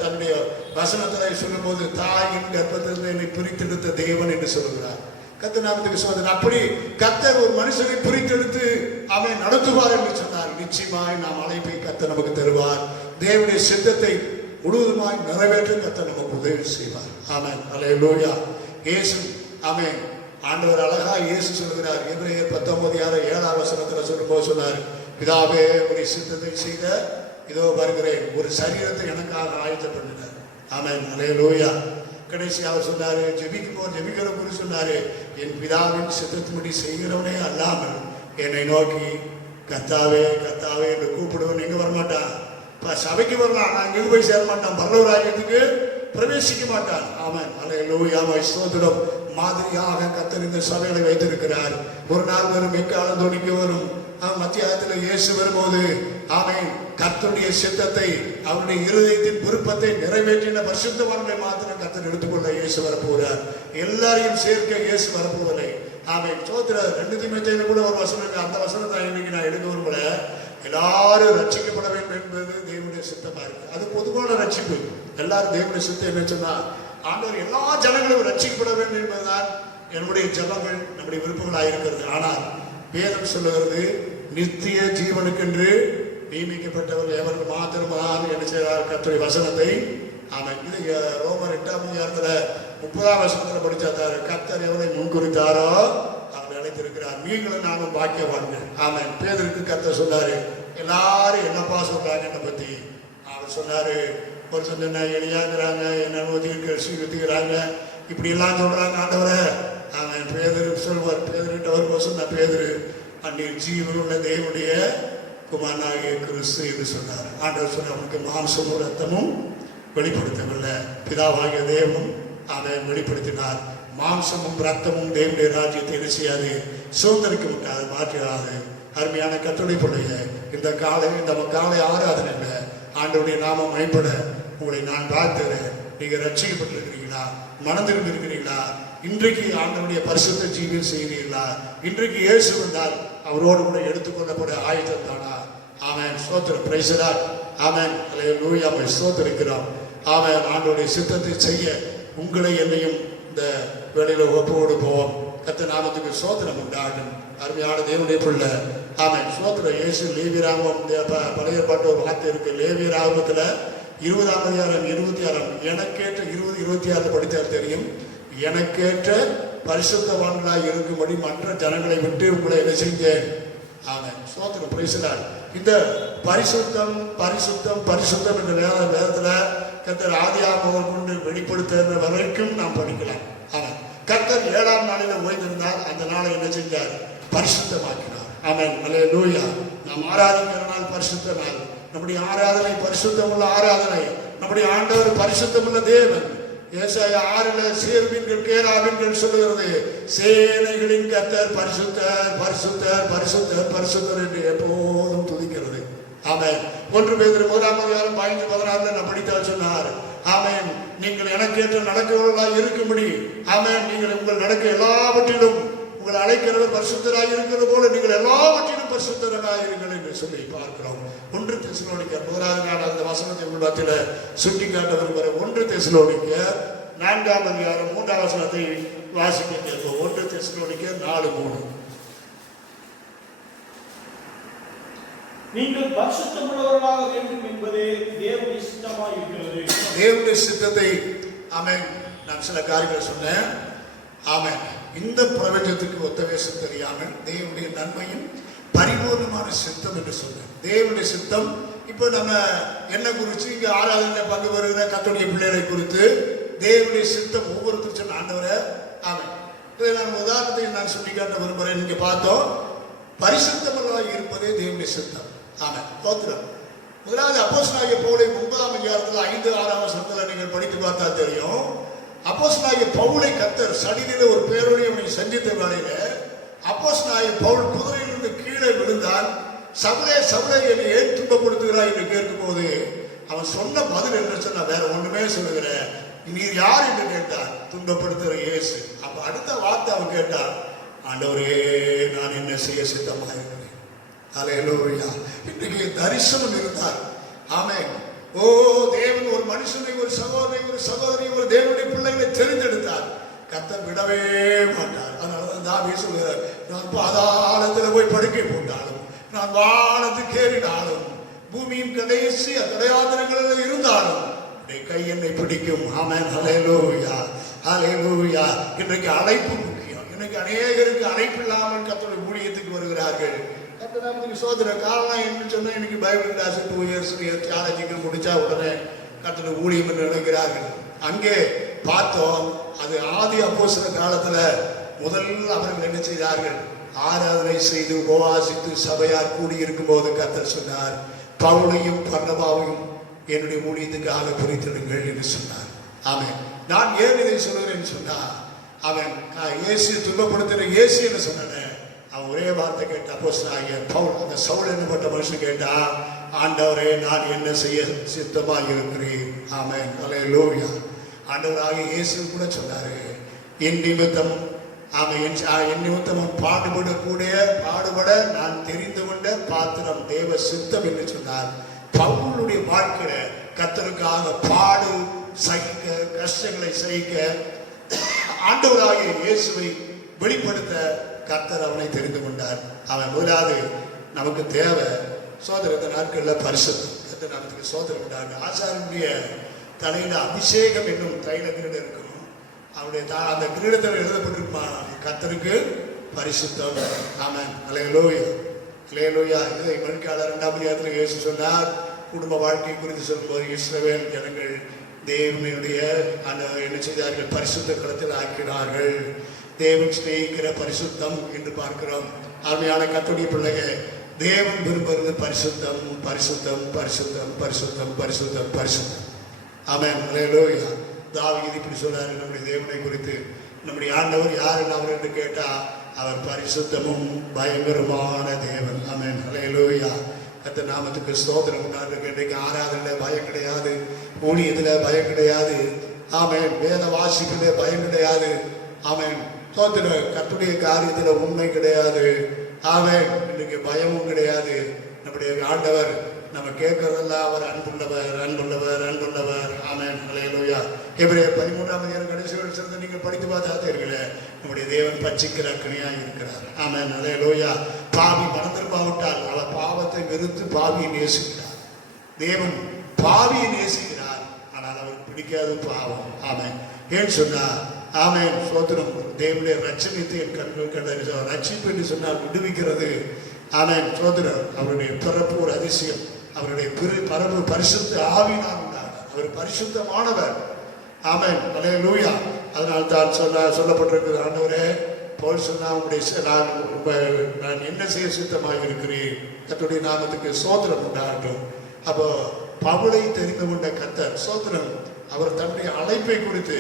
தன்னுடைய வசனத்தில் சொல்லும் போது தாயின் கர்ப்பத்திலிருந்து என்னை பிரித்தெடுத்த தேவன் என்று சொல்லுகிறார். கர்த்தர் நாமத்துக்கு ஸ்தோத்திரம். அப்படி கர்த்தர் ஒரு மனுஷனை பிரித்தெடுத்து அவன் நடத்துவார் என்று சொன்னார். நிச்சயமாய் நாம் அழைப்பை கர்த்தர் நமக்கு தருவார். தேவனுடைய சித்தத்தை முழுவதுமாய் நிறைவேற்ற கர்த்தர் நமக்கு உதவி செய்வார். ஆமென் அல்லேலூயா. இயேசு ஆமென் ஆண்டவர் அழகா இயேசு சொல்கிறார். எபிரேயர் 19:7 வசனத்தில் சொல்லும்போது சொன்னார், பிதாவே உடைய சித்தத்தை செய்த இதோ வருகிறேன், ஒரு சரீரத்தை எனக்காக ஆயத்தம் பண்ணினார். ஆமென் அல்லேலூயா. கடைசி அவர் சொன்னாரு, ஜெபிக்கிற குறி சொன்னாரு, என் பிதாவின் சித்தத்தின்படி செய்கிறவனே அல்லாமல் என்னை நோக்கி கர்த்தாவே கர்த்தாவே என்று கூப்பிடுவன் எங்க வரமாட்டான், சபைக்கு வரலாம், நான் எங்க போய் சேர மாட்டான், பரலோக ராஜ்யத்துக்கு பிரவேசிக்க மாட்டான். ஆமென் அல்லேலூயா. ஸ்தோத்திரம். மாதிரியாக கர்த்தர் இந்த சபைகளை வைத்திருக்கிறார். ஒரு நாள் வரும், எக்காலம் துணிக்க வரும். மத்தியானத்தில் இயேசு வரும்போது ஆமென் கர்த்தருடைய சித்தத்தை அவருடைய இருதயத்தின் விருப்பத்தை நிறைவேற்றின பரிசுத்தவான்களை மாத்திரம் கர்த்தர் எடுத்துக்கொள்ள இயேசு வரப்போகிறார். எல்லாரையும் சேர்க்க இயேசு வரப்போவதில்லை. ஆமென் ஸ்தோத்திரம். 2 தீமோத்தேயுல கூட ஒரு வசனம், அந்த வசனத்தை இன்னைக்கு நான் எடுக்க விரும்பல. எல்லாரும் ரட்சிக்கப்பட வேண்டும் என்பது தேவனுடைய சித்தமா இருக்கு. அது பொதுவான ரட்சிப்பு. எல்லாரும் தேவனுடைய சித்தம் என்ன சொன்னா, ஆண்டவர் எல்லா ஜனங்களும் ரட்சிக்கப்பட வேண்டும் என்பதுதான் என்னுடைய ஜபங்கள், நம்முடைய விருப்பங்களாக இருக்கிறது. ஆனால் வேதம் சொல்லுகிறது, நித்திய ஜீவனுக்கென்று நியமிக்கப்பட்டவர்கள் எவர்கள் மாத்திரம்தான் என்ன செய்கிறார் கர்த்தருடைய வசனத்தை. ஆமென். இது ரோமர் 8ஆம் அதிகாரத்தில் 30ஆம் வசனத்தில் படிச்சாத்தாரு, கர்த்தர் எவரை முன்குறித்தாரோ அவரை அழைத்திருக்கிறார், நீங்களும் நானும் பாக்கியவான்கள். ஆமென். பேதருக்கு கர்த்தர் சொன்னாரு, எல்லாரும் என்னப்பா சொல்றாங்க என்னை பத்தி. அவர் சொன்னாரு, ஒரு சொன்ன எளியாங்கிறாங்க, என்ன ஊத்திக்கிறாங்க, இப்படி எல்லாம் சொல்றாங்க ஆண்டவரை. அவன் பேதரு சொல்வார், பேதர்கிட்ட வரும்போது சொன்ன, பேதரு அந்நீர் ஜீவனுள்ள தேவனுடைய குமாரனாகிய கிறிஸ்து என்று சொன்னார். ஆண்டவர் சொன்ன அவனுக்கு மாம்சமும் ரத்தமும் வெளிப்படுத்தவில்லை, பிதாவாகிய தேவனும் அதை வெளிப்படுத்தினார். மாம்சமும் ரத்தமும் தேவனுடைய ராஜ்யத்தை என்ன செய்யாது, சுதந்திரிக்க விட்டாது, மாற்றாது. அருமையான கர்த்தருடைய பிள்ளைய இந்த காலை ஆராதனையில் ஆண்டவருடைய நாமம் மேம்பட உங்களை நான் பார்த்துறேன். நீங்க ரட்சிக்கப்பட்டிருக்கிறீங்களா? மனம் திரும்பி இருக்கிறீங்களா? இன்றைக்கு ஆண்டவருடைய பரிசுத்த ஜீவியம் செய்கிறீர்களா? இன்றைக்கு இயேசு வந்தால் அவரோடு கூட எடுத்துக்கொள்ளப்பட ஆயுதம் தானா? ஆமென். ஸ்தோத்திரம். Praise the lord. ஆமென். அல்லேலூயா. ஸ்தோத்திரிக்கிறோம். ஆமென். ஆண்டவருடைய சித்தத்தை செய்ய உங்களை என்னையும் இந்த வேளையில ஒப்பு கொடுப்போம். கர்த்தர் நாமத்துக்கு ஸ்தோத்திரம் உண்டாகட்டும். அருமையான தேவனுடைய பிள்ளை. ஆமென். ஸ்தோத்திரம். இயேசு லேவியராகமம் பழைய பாட்டு ஒரு வார்த்தை இருக்கு. லேவியராகமத்துல 20ஆம் அதிகாரம் 26 எனக்கேற்ற 20-26 படித்தால் தெரியும். எனக்கேற்ற பரிசுத்தவான்களாய் இருக்கும்படி மற்ற ஜனங்களை விட்டு உங்களை என்ன செஞ்சேன்? ஆமென். ஸ்தோத்திரம். Praise the Lord. இந்த பரிசுத்தம் பரிசுத்தம் பரிசுத்தம் என்ற வேதத்துல கர்த்தர் ஆதியாகமம் கொண்டு வெளிப்படுத்துகிற வரைக்கும் நாம் படிக்கலாம். ஆமென். கர்த்தர் 7ஆம் நாளில் ஓய்ந்திருந்தார். அந்த நாளை என்ன செஞ்சார்? பரிசுத்தமாக்கினார். ஆமென். அல்லேலூயா. நாம் ஆராதிக்கிற நாள் பரிசுத்த நாள். நம்முடைய ஆராதனை பரிசுத்தமுள்ள ஆராதனை. நம்முடைய ஆண்டவர் பரிசுத்தமுள்ள தேவன். ஏசாயா 6ல் சேருவீன்கள் கேராவீன்கள் சொல்லுகிறது, சேனைகளின் கர்த்தர் பரிசுத்தர் பரிசுத்தர் பரிசுத்தர் பரிசுத்தர் என்று எப்போதும் துதிக்கிறது. ஆமென். 1 பேதுரு 1ஆம் அதிகாரம் 15-16 நான் படித்தால் சொன்னார். ஆமென். நீங்கள் எனக்கேற்ற நடக்கிறவர்களாய் இருக்கும்படி, ஆமென், நீங்கள் உங்கள் நடக்க எல்லாவற்றிலும் உங்கள் அழைக்கிறவர் பரிசுத்தராக இருக்கிறது போல நீங்கள் எல்லாவற்றிலும் பரிசுத்தராக இருங்கள் என்று சொல்லி பார்க்கிறோம். 1 தெசலோனிக்கர் 1ஆம் நாள் அந்த வசனத்தை உள்ளத்தில் சுட்டி காட்ட விரும்புகிற 1 தெசலோனிக்கர் 4ஆம் அதிகாரம் 3ஆம் வசனத்தை வாசிக்க கேட்போம். 1 தெசலோனிக்கர் 4:3. நீங்கள் பரிசுத்தமுள்ளவர்களாக வேண்டும் என்பதே தேவனுடைய சித்தமாய் இருக்கிறது. தேவனுடைய சித்தத்தை ஆமென். நான் சில காரியங்களை சொன்னேன். ஆமென். இந்த பிரபஞ்சத்துக்கு ஒத்த வேஷம் தெரியாமல் தேவனுடைய நன்மையும் பரிபூர்ணமான சித்தம் என்று சொன்னேன். தேவனுடைய சித்தம் இப்போ நம்ம என்ன குறித்து இங்கே ஆராதனை பங்கு வருகிற கர்த்தருடைய பிள்ளைகளை குறித்து தேவனுடைய சித்தம் ஒவ்வொருத்தரும் சொன்ன ஆண்டவரை. ஆமென். இதை நான் உதாரணத்தை நான் சொல்லி காட்ட விரும்புகிறேன். நீங்க பார்த்தோம், பரிசுத்தமாக இருப்பதே தேவனுடைய சித்தம். ஆமென். ஸ்தோத்திரம். முதலாவது அப்போஸ்தலனாகிய பவுலை 9ஆம் அதிகாரத்தில் 5-6ஆம் வசனத்தில் நீங்கள் படித்து பார்த்தா தெரியும். அப்போஸ்தலனாகிய பவுலை கர்த்தர் சடிதில ஒரு பேரோடு அவனை சந்தித்த வேளையில அப்போஸ்தலனாகிய பவுல் குதிரையிலிருந்து கீழே விழுந்தான். சவுலே சவுலே என்னை ஏன் துன்பப்படுத்துகிறாய் என்று கேட்கும்போது அவன் சொன்ன பதில் என்ன சொன்னா, வேற ஒண்ணுமே சொல்லுகிறேன், நீர் யார் என்று கேட்டான். துன்பப்படுத்துகிற இயேசு. அப்ப அடுத்த வார்த்தை அவன் கேட்டான், ஆண்டவரே நான் என்ன செய்ய சித்தமாக இருக்கிறேன். அல்லேலூயா. இன்றைக்கு தரிசனம் இருந்தார். ஆமென். ஓ தேவன் ஒரு மனுஷனை, ஒரு சகோதரி, ஒரு சகோதரி, ஒரு தேவனுடைய பிள்ளைகளை தெரிந்தெடுத்தார். கர்த்தர் விடவே மாட்டார். அதனாலதான் தாவீது சொல்கிறார், நான் பாதாளத்தில் போய் படுக்கை போட்டாலும், நான் வானத்துக்கு ஏறினாலும், பூமியின் கடைசி கடையாதனங்களில் இருந்தாலும் கை என்னை பிடிக்கும். ஆமென். ஹல்லேலூயா. ஹல்லேலூயா. இன்றைக்கு அழைப்பு முக்கியம். இன்னைக்கு அநேகருக்கு அழைப்பு இல்லாமல் கர்த்தருடைய ஊழியத்துக்கு வருகிறார்கள். சோதனை காரணம் என்ன சொன்னா, இன்னைக்கு பைபிள் கிளாஸ் 2 இயர்ஸ் தியாலஜிக்கு முடிச்சா உடனே கர்த்தருடைய ஊழியம் என்று நினைக்கிறார்கள். அங்கே பார்த்தோம், அது ஆதி அப்போஸ்தலர் காலத்துல முதல்ல அவர்கள் என்ன செய்தார்கள்? ஆராதனை செய்து உபவாசித்து சபையார் கூடியிருக்கும் போது கர்த்தர் சொன்னார், பவுலையும் பர்னபாவையும் என்னுடைய ஊழியத்துக்காக குறித்திடுங்கள் என்று சொன்னார். ஆமென். நான் ஏன் இதை சொல்கிறேன்னு சொன்னா, அவன் இயேசு துன்பப்படுத்துகிற இயேசு என்று சொன்னேன். அவன் ஒரே வார்த்தை கேட்ட அப்போஸ்தலனாகிய பவுல், அந்த சவுல் என்னப்பட்ட மனுஷன் கேட்டா, ஆண்டவரே நான் என்ன செய்ய சித்தமாக இருக்கிறேன். ஆமென். அல்லேலூயா. ஆண்டவராகிய இயேசு கூட சொன்னாரு, என் நிமித்தம் என் நிமித்தம் பாடுபட நான் தெரிந்து கொண்ட பாத்திரம் தேவ சித்தம் என்று சொன்னார். பவுலுடைய வாழ்க்கையில கர்த்தருக்காக பாடு சகிக்க, கஷ்டங்களை சகிக்க, ஆண்டவராகிய இயேசுவை வெளிப்படுத்த கர்த்தர் அவனை தெரிந்து கொண்டார். அவன் முதலாவது நமக்கு தேவை சோதரத்த நாட்களில் பரிசுத்தம். கர்த்தர் நமக்கு சோதரம் உண்டாங்க. ஆசாரனுடைய தலையில அபிஷேகம் என்னும் தைல கிரீடம் இருக்கணும். அவனுடைய அந்த கிரீடத்தில் எழுதப்பட்டிருப்பான், கர்த்தருக்கு பரிசுத்தம். ஆமென். அல்லேலூயா. அல்லேலூயா. இதை மணிக்காளர் 2ஆம் அதிகாரத்தில் இயேசு சொன்னார். குடும்ப வாழ்க்கை குறித்து சொல்லும்போது, இஸ்ரவேல் ஜனங்கள் தேவனுடைய என்ன செய்தார்கள்? பரிசுத்த களத்தில் ஆக்கினார்கள். தேவன் சிநேகிக்கிற பரிசுத்தம் என்று பார்க்கிறோம். அருமையான கர்த்தருடைய பிள்ளைகள், தேவன் விரும்புகிறது பரிசுத்தம், பரிசுத்தம், பரிசுத்தம், பரிசுத்தம், பரிசுத்தம், பரிசுத்தம். ஆமென். அல்லேலூயா. தாவீது இப்படி சொல்றாரு நம்முடைய தேவனை குறித்து. நம்முடைய ஆண்டவர் யார் அவர் என்று கேட்டா, அவர் பரிசுத்தமும் பயங்கரமான தேவன். ஆமென். அல்லேலூயா. கர்த்தர் நாமத்துக்கு ஸ்தோத்திரம் உண்டாக. இன்றைக்கு ஆராதனையில பயம் கிடையாது, ஊழியத்துல பயம் கிடையாது. ஆமென். வேத வாசிப்பிலே பயம் கிடையாது. ஆமென். ஸ்தோத்திரம். கர்த்தருடைய காரியத்துல உண்மை கிடையாது. ஆமென். இன்னைக்கு பயமும் கிடையாது. நம்முடைய ஆண்டவர் நம்ம கேட்கறதெல்லாம் அவர் அன்புள்ளவர், அன்புள்ளவர், அன்புள்ளவர். ஆமென். அல்லேலூயா. எபிரேயர் 13ஆம் அதிகாரம் கடைசி வசனத்தை நீங்கள் படித்து பார்த்தாத்தீர்களே, நம்முடைய தேவன் பட்சிக்கிற அக்கினியாய் இருக்கிறார். ஆமென். அல்லேலூயா. பாவி மனம் திரும்பாவிட்டால் அவர் பாவத்தை வெறுத்து பாவியை நேசிக்கிறார். தேவன் பாவியை நேசிக்கிறார், ஆனால் அவருக்கு பிடிக்காத பாவம். ஆமென். ஏன் சொன்னார்? ஆமென். ஸ்தோத்திரம். தேவனுடைய ரட்சணித்து என் கண்கள் கண்டது. ரட்சிப்பு என்று சொன்னால் விடுவிக்கிறது. ஆமென். ஸ்தோத்திரம். அவருடைய பிறப்பு ஒரு அதிசயம். அவருடைய பரப்பு பரிசுத்த ஆவியினால் உண்டானார். அவர் பரிசுத்தமானவர். ஆமென். அல்லேலூயா. அதனால் தான் சொல்லப்பட்டிருக்கிறது, ஆண்டவரே பவுல் சொன்னா, நான் என்ன செய்ய சித்தமாக இருக்கிறேன். கர்த்தருடைய நாமத்துக்கு ஸ்தோத்திரம் உண்டாகட்டும். அப்போ பவுலை தெரிந்து கொண்ட கர்த்தர் ஸ்தோத்திரம், அவர் தன்னுடைய அழைப்பை குறித்து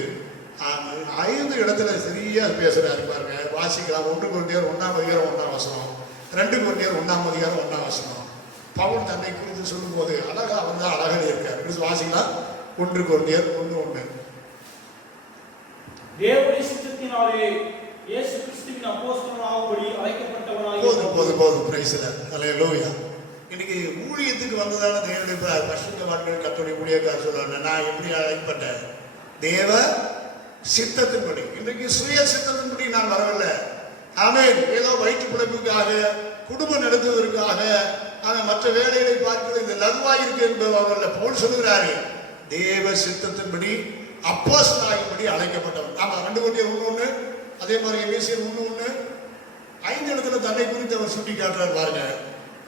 5 இடத்துல சரியா பேசுறாரு பாருங்க. வாசிக்கலாம். 1 கொரிந்தியர் 1ஆம் அதிகாரம் 1ஆம் வசனம், 2 கொரிந்தியர் 1ஆம் அதிகாரம் 1ஆம் வசனம். பவுல் தன்னை குறித்து சொல்லும் போது அழகா அவர் தான் அழகாக இருக்கார். வாசிக்கலாம். 1 கொரிந்தியர் 1:1. தேவனுடைய சித்தத்தினாலே இயேசு கிறிஸ்துவின் அப்போஸ்தலனாகும்படி அழைக்கப்பட்டவனாய். போதும். Praise the lord. அல்லேலூயா. இன்னைக்கு ஊழியத்துக்கு வந்ததான தேவனுடைய பரிசுத்தவான்கள் கர்த்தருடைய ஊழியக்காரர் சொல்றாங்க, நான் எப்படி அழைக்கப்பட்டேன்? தேவ சித்தத்தின்படி. இன்றைக்கு சுய சித்தத்தின்படி நான் வரவில்லை. ஆமென். ஏதோ வயிற்று பிழைப்புக்காக, குடும்பம் நடத்துவதற்காக, மற்ற வேலைகளை பார்க்கிறது இந்த லகுவாயிருக்கு என்பவர்கள் பவுல் சொல்லுகிறாரு, தேவ சித்தத்தின்படி அப்போஸ்தலனாகும்படி அழைக்கப்பட்டவன். ஆமா. 2 கொரிந்தியர் 1:1. அதே மாதிரி எபேசியர் 1:1. 5 இடத்துல தன்னை குறித்து அவர் சுட்டி காட்டுறார் பாருங்க.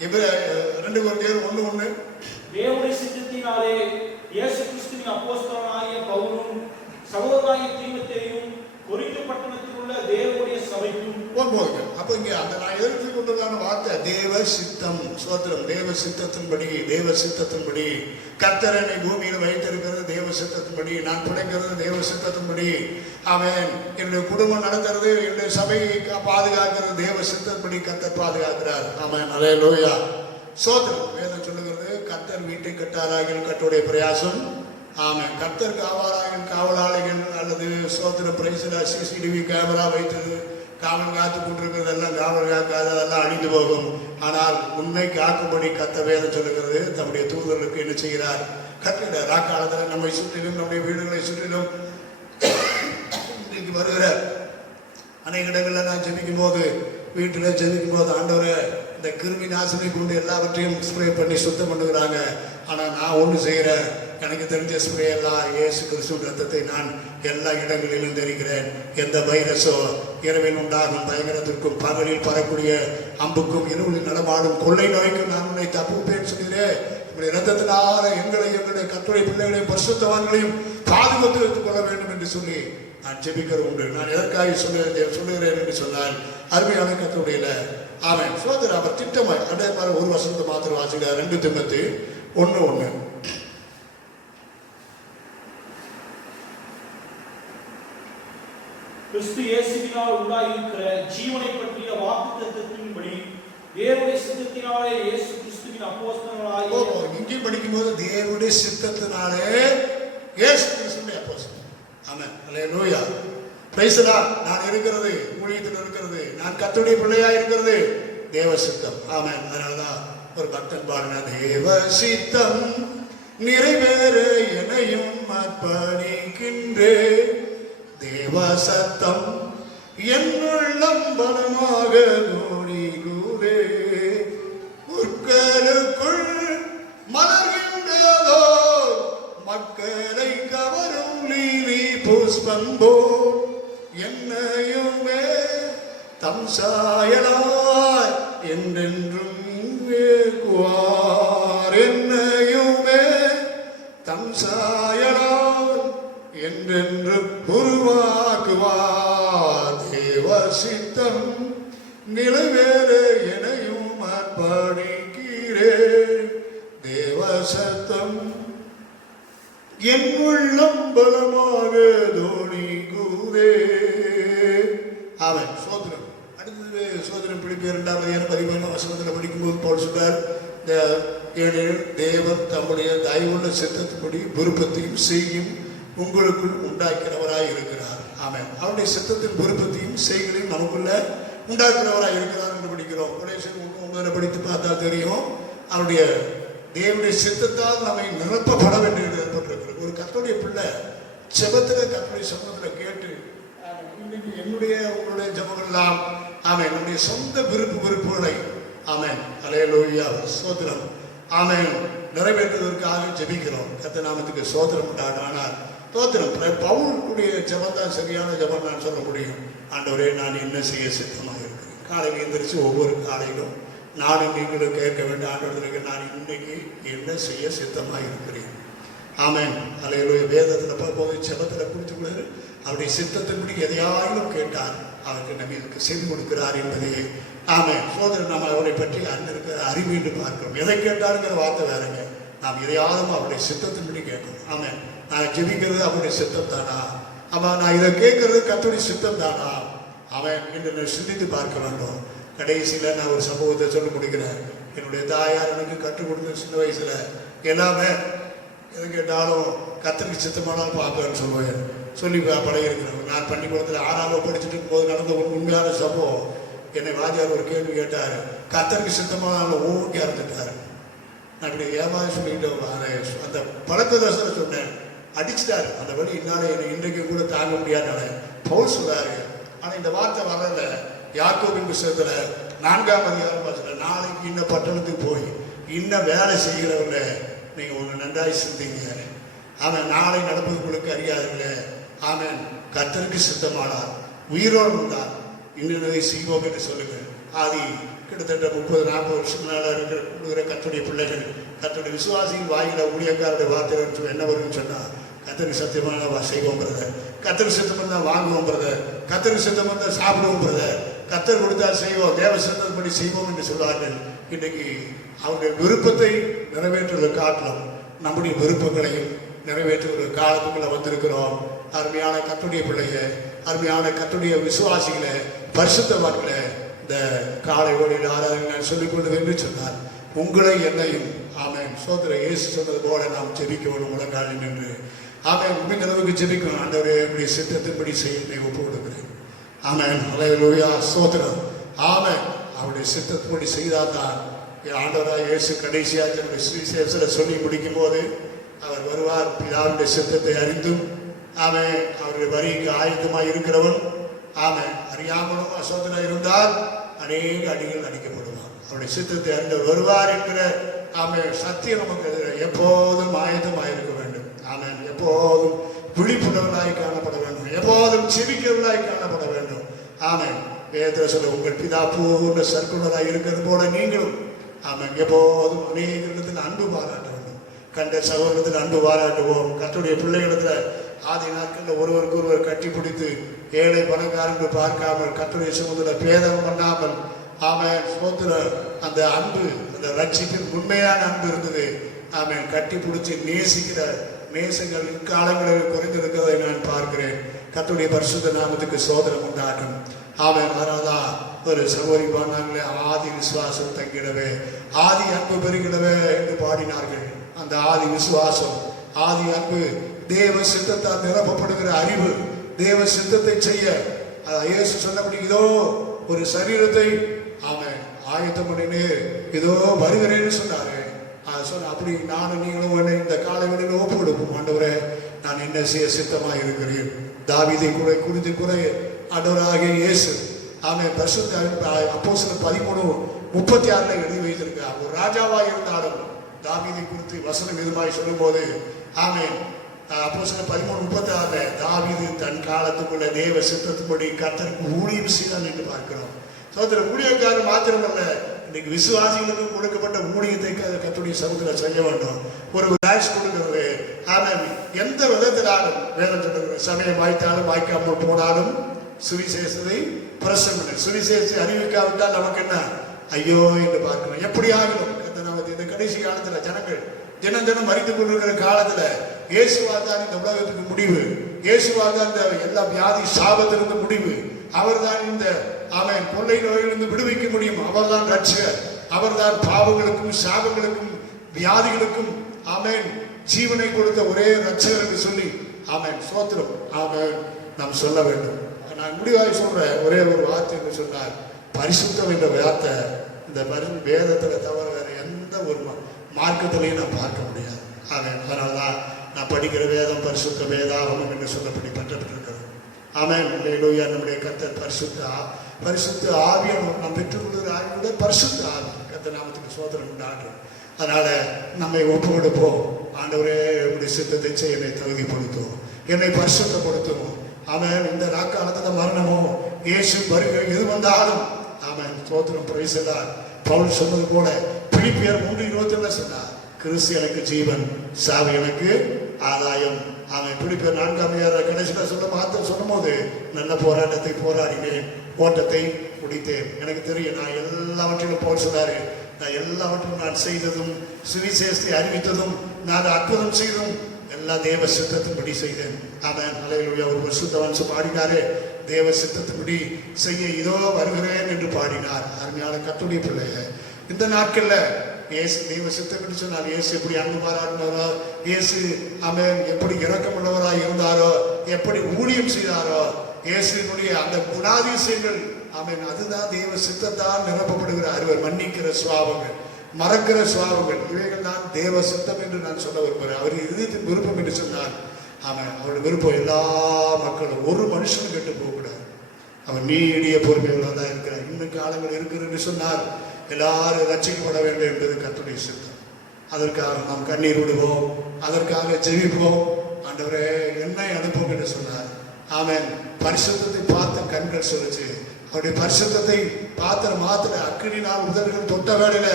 2 கொரிந்தியர் 1:1. தேவனுடைய சித்தத்தினாலே இயேசு கிறிஸ்துவின் அப்போஸ்தலனாகிய பவுலும் சகோதரனாகிய தீமோத்தேயும் கொரிந்து பட்டணத்தில் உள்ள தேவனுடைய சபைக்கும். போதுங்க. அப்ப இங்க அந்த நான் எதிர்த்து கொண்டதான வார்த்தை தேவ சித்தம். ஸ்தோத்திரம். தேவ சித்தத்தின்படி, தேவ சித்தத்தின்படி கர்த்தர் என்னை பூமியில் வைத்திருக்கிறது தேவ சித்தத்தின்படி. நான் பிழைக்கிறது தேவ சித்தத்தின்படி. ஆமென். என்னுடைய குடும்பம் நடத்துறது, என்னுடைய சபையை பாதுகாக்கிறது தேவ சித்தத்தின்படி கர்த்தர் பாதுகாக்கிறார். ஆமென். அல்லேலூயா. ஸ்தோத்திரம். வேதம் சொல்லுகிறது, கர்த்தர் வீட்டை கட்டாராகில் கர்த்தருடைய பிரயாசம். ஆமென். கர்த்தர் காவலாளிகள், காவலாளிகள் அல்லது ஸ்தோத்திர பிரைஸ்ல CCTV கேமரா வைத்தது காவல் காத்து கொண்டிருக்கிறதெல்லாம் காவல் காக்காது, அதெல்லாம் அழிந்து போகும். ஆனால் உண்மை காக்கும்படி கர்த்தர் வேதம் சொல்லுகிறது, தம்முடைய தூதர்களுக்கு என்ன செய்கிறார்? கர்த்தர் ராக்காலத்தில் நம்மை சுற்றிலும், நம்முடைய வீடுகளை சுற்றிலும் இன்றைக்கு வருகிற அநேக இடங்களில் நான் ஜெபிக்கும் போது, வீட்டில் ஜெபிக்கும் போது, ஆண்டவரே இந்த கிருமி நாசினி கொண்டு எல்லாவற்றையும் ஸ்ப்ரே பண்ணி சுத்தம் பண்ணுகிறாங்க. ஆனால் நான் ஒன்று செய்கிறேன், எனக்கு தெரிஞ்ச ஸ்ப்ரே எல்லாம் இயேசு கிறிஸ்துவின் ரத்தத்தை நான் எல்லா இடங்களிலும் தெரிகிறேன். எந்த வைரஸோ, இரவில் உண்டாகும் பயங்கரத்திற்கும், பகலில் பரக்கூடிய அம்புக்கும், இரவில் நடமாடும் கொள்ளை நோய்க்கும் நான் உன்னை தப்புப்பேன் சொல்கிறேன். நம்முடைய ரத்தத்தினால எங்களுடைய கர்த்தருடைய பிள்ளைகளையும் பரிசுத்தவான்களையும் பாதுகாத்து வைத்துக் கொள்ள வேண்டும் என்று சொல்லி நான் ஜெபிக்கிற உண்டு. நான் எதற்காக சொல்லுகிறேன் என்று சொன்னால், அருமையான கர்த்தருடைய ஆமென். சோதரர் அவர் திட்டமாய் அதே மாதிரி ஒரு வசனத்தை மாத்திரம் வாசிக்கிறார். 2 தீமோத்தேயு 1:1. கிறிஸ்து இயேசுவினால் உண்டாயிருக்கிற ஜீவனை பற்றிய வாக்குத்தத்தத்தின்படி தேவனுடைய சித்தத்தினாலே இயேசு கிறிஸ்துவின் அப்போஸ்தலனாகிய. இங்கே படிக்கும்போது தேவனுடைய சித்தத்தினாலே இயேசு கிறிஸ்துவின் அப்போஸ்தலன். ஆமென். அல்லேலூயா. Praise the lord. நான் இருக்கிறது, ஊழியத்தில் இருக்கிறது, நான் கர்த்தருடைய பிள்ளையா இருக்கிறது தேவ சித்தம். ஆமென். அதனாலதான் ஒரு பக்தன் பாடின, தேவ சித்தம் நிறைவேற என்னையும் அர்ப்பணிக்கின்றே, தேவ சத்தம் என்னுள்ளம் பலமாக கூடிகுதே, உட்களுக்குள் மலர்கின்றதோ மக்களை கவரும் லீலி புஷ்பம்போ, என்னையுமே தம் சாயலாய் என்றென்றும் வேகுவார், என்னையுமே தம் சாயலாய் என்றென்று உருவாக்குவார், தேவ சித்தம் நிறைவேற உள்ளம் பலமாக தோணி கூதே. அவன் சோதனம். அடுத்தது சோதனம் பிடிப்பு 2:15 படிக்கும்போது பவுல் சொல்றார், ஏனெனில் தேவன் தம்முடைய தயவுள்ள சித்தத்தின்படி விருப்பத்தையும் செய்யும் உங்களுக்குள் உண்டாக்கிறவராய் இருக்கிறார். ஆமென். அவருடைய சித்தத்தின் விருப்பத்தையும் செய்களையும் நமக்குள்ள உண்டாக்குறவராய் இருக்கிறார் என்று படிக்கிறோம். முதல்ல படித்து பார்த்தா தெரியும், அவருடைய தேவனுடைய சித்தத்தால் நம்மை நிரப்பப்பட வேண்டிய ஏற்பட்டிருக்கிறது. ஒரு கர்த்தருடைய பிள்ளை ஜெபத்தில் கர்த்தருடைய சமூகத்தில் கேட்டு, இன்னைக்கு என்னுடைய உங்களுடைய ஜெபங்கள் எல்லாம் ஆமென் என்னுடைய சொந்த வெறுப்புகளை ஆமென் அல்லேலூயா ஸ்தோத்திரம் ஆமென் நிறைவேற்றுவதற்காக ஜெபிக்கிறோம். கர்த்தர் நாமத்துக்கு ஸ்தோத்திரம் உண்டாக. ஆனால் ஸ்தோத்திரம் பவுலுடைய ஜெபம் தான் சரியான ஜெபம் நான் சொல்ல முடியும். ஆண்டவரே, நான் என்ன செய்ய சித்தமாக இருக்கிறேன். காலையில் எழுந்திரிச்சு ஒவ்வொரு காலையிலும் நானும் நீங்களும் கேட்க வேண்டிய ஆண்டவர்களுக்கு, நான் இன்னைக்கு என்ன செய்ய சித்தமாக இருக்கிறேன். ஆமென் அல்லேலூயா. வேதத்தில் போது ஜெபத்தில் குறித்து கூட அவருடைய சித்தத்தின்படி எதையாயிலும் கேட்டார், அவருக்கு நம்மளுக்கு செவி கொடுக்கிறார் என்பதே ஆமென். சோதரன் நம்ம அவரை பற்றி அறிந்திருக்கிற அறிவு என்று பார்க்கிறோம். எதை கேட்டாருங்கிற வார்த்தை வேறங்க. நாம் எதையாவது அவருடைய சித்தத்தின்படி கேட்கணும். ஆமென். நான் ஜெபிக்கிறது அவருடைய சித்தம் தானா? ஆமாம், நான் இதை கேட்கறது கர்த்தருடைய சித்தம் தானா? அவன் என்று சிந்தித்து பார்க்க வேண்டும். கடைசியில் நான் ஒரு சம்பவத்தை சொல்லி முடிக்கிறேன். என்னுடைய தாயார் எனக்கு கற்றுக் கொடுத்த சின்ன வயசுல எல்லாமே எது கேட்டாலும் கர்த்தருக்கு சித்தமானால் பார்ப்பேன்னு சொல்லுவேன். சொல்லி பழகிருக்கிறேன். நான் பள்ளிக்கூடத்தில் 6ஆவது படிச்சுட்டு இருக்கும்போது நடந்த ஒரு உண்மையான சம்பவம். என்னை வாத்தியார் ஒரு கேள்வி கேட்டார், கர்த்தருக்கு சித்தமானாலும் ஓங்கி அறுத்துட்டார். நான் இப்படி ஏமாதி சொல்லிட்டு அந்த பழக்க தோசை சொன்னேன். அடிச்சுட்டாரு. அந்த வழி என்னால என்னை இன்றைக்கு கூட தாங்க முடியாதுனால பவுல் சொல்றாரு. ஆனால் இந்த வார்த்தை வரல. யாக்கோபின் புத்தகத்துல 4ஆம் அதிகாரம் நாளைக்கு இன்னும் பட்டணத்துக்கு போய் இன்னும் வேலை செய்கிறவங்க நீங்க ஒன்று நன்றாய் சிந்திங்க. ஆமென். நாளை நடப்பது உங்களுக்கு அறியாதுல்ல. ஆமென். கர்த்தருக்கு சித்தமானார் உயிரோடு இருந்தார் இன்னதை செய்வோம் என்று சொல்லுங்க. ஆதி கிட்டத்தட்ட 30-40 வருஷம் மேல இருக்கிற கர்த்தருடைய பிள்ளைகள், கர்த்தருடைய விசுவாசியின் வாயில ஊழியக்காரருடைய வார்த்தை என்ன வரும்னு சொன்னா, கர்த்தருக்கு சத்தியமான செய்வோம் பிரதர், கர்த்தருக்கு சித்தம் இருந்தால் வாங்குவோம் பிரதர், கர்த்தருக்கு சித்தம் இருந்தால் சாப்பிடுவோம் பிரதர், கர்த்தர் கொடுத்தால் செய்வோம், தேவ சித்தப்படி செய்வோம் என்று சொல்வார்கள். இன்றைக்கு அவருடைய விருப்பத்தை நிறைவேற்றுவதை காட்டிலும் நம்முடைய விருப்பங்களையும் நிறைவேற்றுகிற காலத்துக்குள்ள வந்திருக்கிறோம். அருமையான கர்த்தருடைய பிள்ளைய, அருமையான கர்த்தருடைய விசுவாசிகளை, பரிசுத்தவான்களை இந்த காலை ஓடியில் ஆராதனை நான் சொல்லிக்கொண்டு என்று சொன்னார். உங்களை என்னையும் ஆமென் சோதர இயேசு சொன்னது போல நாம் ஜெபிக்கணும். முழங்காலில் நின்று ஆமென் முடிந்த அளவுக்கு ஜெபிக்கணும். ஆண்டவரே, என்னுடைய சித்தத்தின்படி செய்ய ஒப்பு கொடுக்கிறேன். ஆமென் அல்லேலூயா ஸ்தோத்திரம். ஆமென். அவருடைய சித்தத்தின்படி செய்தால்தான் ஆண்டவராக இயேசு கடைசியாக தன்னுடைய சுவிசேஷத்தில் சொல்லி முடிக்கும் போது அவர் வருவார். பிதாவுடைய சித்தத்தை அறிந்தும் ஆமென் அவருடைய வரிக்கு ஆயுதமாக இருக்கிறவன் ஆமென் அறியாமலும் அசோதனை இருந்தால் அநேக அடிகள் அடிக்கப்படுவார். அவருடைய சித்தத்தை அறிந்தவர் வருவார் என்கிற ஆமென் சத்தியம் நமக்கு எப்போதும் ஆயுதமாக இருக்க வேண்டும். ஆமென். எப்போதும் விழிப்புணர்வலாய் காணப்பட வேண்டும். எப்போதும் செவிக்கிறவர்களாய் காணப்பட வேண்டும். ஆமென். வேதத்தில் சொல்ல, உங்கள் பிதா பூர்ண சர்க்குணராய் இருக்கிறது போல நீங்களும் ஆமென் எப்போதும் அநேகத்தில் அன்பு பாராட்ட வேண்டும். கண்ட சகோதரத்தில் அன்பு பாராட்டுவோம். கர்த்தருடைய பிள்ளைகளிடத்தில் ஆதி நாட்களில் ஒருவருக்கு ஒருவர் கட்டி பிடித்து ஏழை பணக்காரர்கள் பார்க்காமல் கர்த்தருடைய சமூகத்தில் பேதம் பண்ணாமல் ஆமென் சோத்திர அந்த அன்பு, அந்த ரட்சிப்பின் உண்மையான அன்பு இருந்தது. ஆமென். கட்டி பிடிச்சி நேசிக்கிற நேசங்கள் இக்காலங்களில் குறைந்திருக்கிறதை நான் பார்க்கிறேன். கர்த்தருடைய பரிசுத்த நாமத்துக்கு சோதனம் உண்டாகும். ஆமென். அதனால்தான் ஒரு சகோதரி பாடினாங்களே, ஆதி விசுவாசம் தங்கிடவே ஆதி அன்பு பெருகிடவே என்று பாடினார்கள். அந்த ஆதி விசுவாசம், ஆதி அன்பு, தேவ சித்தத்தால் நிரப்பப்படுகிற அறிவு, தேவ சித்தத்தை செய்ய இயேசு சொன்னபடி இதோ ஒரு சரீரத்தை ஆமென் ஆயத்தம் பண்ணினே இதோ வருகிறேன்னு சொன்னாரு. சொன்ன அப்படி நானும் நீங்களும் இந்த காலை வேளையில் ஒப்பு கொடுப்போம். ஆண்டவரே, நான் என்ன செய்ய சித்தமாக இருக்கிறேன். தாவீதை குறித்து ஆண்டவராகிய இயேசு ஆமென் பரிசுத்த அப்போஸ்தலர் 13:36 எழுதி வைத்திருக்கிறார். ஒரு ராஜாவாக இருந்தாலும் தாவீதை குறித்து வசனம் விதமாய் சொல்லும் போது ஆமென் அப்போஸ்தலர் 13:36 தாவீது தன் காலத்துக்குள்ள தேவ சித்தத்துப்படி கர்த்தருக்கு ஊழியம் செய்தான் என்று பார்க்கிறோம். சோதரர் ஊழியக்காரர் மாத்திரமல்ல, இன்னைக்கு விசுவாசிகளுக்கு கொடுக்கப்பட்ட ஊழியத்தை கர்த்தருடைய சமூகத்தில் செய்ய வேண்டும். ஒரு டாக்ஸ் கொடுக்கிறது ஆமென் எந்த விதத்திலாலும் வேதம் சொல்லுகிற சமயம் வாய்த்தாலும் வாய்க்காமல் போனாலும் சுவிசேஷத்தை பிரசங்கம், சுவிசேஷத்தை அறிவிக்காவிட்டால் நமக்கு என்ன ஐயோ என்று பார்க்கணும். எப்படி ஆகணும் இந்த கடைசி காலத்துல ஜனங்கள் தினம் தினம் மறித்துக் கொண்டிருக்கிற காலத்துல இயேசுவால் தான் இந்த உலகத்துக்கு முடிவு. இயேசுவால் தான் இந்த எல்லா வியாதி சாபத்திலிருந்து முடிவு. அவர்தான் இந்த ஆமென் கொள்ளை நோயிலிருந்து விடுவிக்க முடியும். அவர்தான் ரட்சகர். அவர்தான் பாவங்களுக்கும் சாபங்களுக்கும் வியாதிகளுக்கும் ஆமென் ஜீவனை கொடுத்த ஒரே ரட்சகர் என்று சொல்லி ஆமென் ஸ்தோத்திரம் ஆமென் நாம் சொல்ல வேண்டும். நான் முடிவாய் சொல்ற ஒரே ஒரு வார்த்தை என்று சொன்னார், பரிசுத்தம் என்ற வார்த்தை இந்த வேதத்துல தவிர வேற எந்த ஒரு மார்க்கத்திலையும் நான் பார்க்க முடியாது. ஆமென். அதனாலதான் நான் படிக்கிற வேதம் பரிசுத்த வேதாகமம் என்று சொல்லப்படி பற்றப்பட்டிருக்கிறது. ஆமென். அல்லேலூயா. நம்முடைய கர்த்தர் பரிசுத்த ஆவியை நாம் பெற்றுக்கொள்கிற ஆவியோட பரிசுத்த ஆவி கர்த்தர் நாமத்துக்கு சோதனை உண்டாகும். அதனால நம்மை ஒப்பு கொடுப்போம். ஆண்டவரே உடைய சித்தத்தை செய்ய என்னை தகுதிப்படுத்தும், என்னை பரிசுத்தப்படுத்தும். ஆமென். இந்த நாட்காலத்துல மரணமோ இயேசு வருகை எது வந்தாலும் ஆமென் ஸ்தோத்திரம் பிரைஸ் எல்லாம் பவுல் சொன்னது போல பிலிப்பியர் 3:21 சொன்னார், கிறிஸ்து எனக்கு ஜீவன், சாவு எனக்கு ஆதாயம். அவன் பிலிப்பியர் 4 கடைசியில் சொல்லும் போது நல்ல போராட்டத்தை போராடினேன், ஓட்டத்தை முடித்தேன். எனக்கு தெரியும் நான் எல்லாவற்றிலும் பவுல் சொன்னாரு, நான் எல்லாவற்றையும் நான் செய்ததும் சுவிசேஷத்தை அறிவித்ததும் நான் அற்புதம் செய்ததும் எல்லா தேவ சித்தத்தின்படி செய்தேன். ஆமென். அல்லேலூயா. ஒரு பரிசுத்தவான் பாடினாரே, தேவ சித்தத்தின்படி செய்ய இதோ வருகிறேன் என்று பாடினார். அருமையான கர்த்தருடைய பிள்ளைய இந்த நாட்கள்ல இயேசு தேவ சித்தம் என்று சொன்னார். இயேசு எப்படி அன்பு பாராட்டினாரோ, இயேசு ஆமென் எப்படி இரக்கமுள்ளவராய் இருந்தாரோ, எப்படி ஊழியம் செய்தாரோ, இயேசுனுடைய அந்த குணாதிசயங்கள் ஆமென் அதுதான் தேவ சித்தத்தால் நிரப்பப்படுகிற அறிவர். மன்னிக்கிற சுவாபங்கள், மறக்கிற சுவாபங்கள், இவைகள் தான் தேவ சித்தம் என்று நான் சொல்ல விரும்புகிறேன். அவர் இதயத்தின் விருப்பம் என்று சொன்னார். ஆமென். அவருடைய விருப்பம் எல்லா மக்களும் ஒரு மனுஷனும் கெட்டு போகக்கூடாது. அவர் நீடிய பொறுமையுள்ளவராக தான் இருக்கிறார். இன்னும் காலங்கள் இருக்கிறது சொன்னார், எல்லாரும் ரட்சிக்கப்பட வேண்டும் என்பது கர்த்தருடைய சித்தம். அதற்காக நாம் கண்ணீர் விடுவோம், அதற்காக ஜெபிப்போம். ஆண்டவரே என்னை அனுப்பும் என்று சொன்னார். ஆமென். பரிசுத்தத்தை பார்த்த கண்கள் சொல்லுச்சு, அவருடைய பரிசுத்தத்தை பார்த்த மாத்திர அக்கினினால் உதடுகள் தொட்ட வேளையில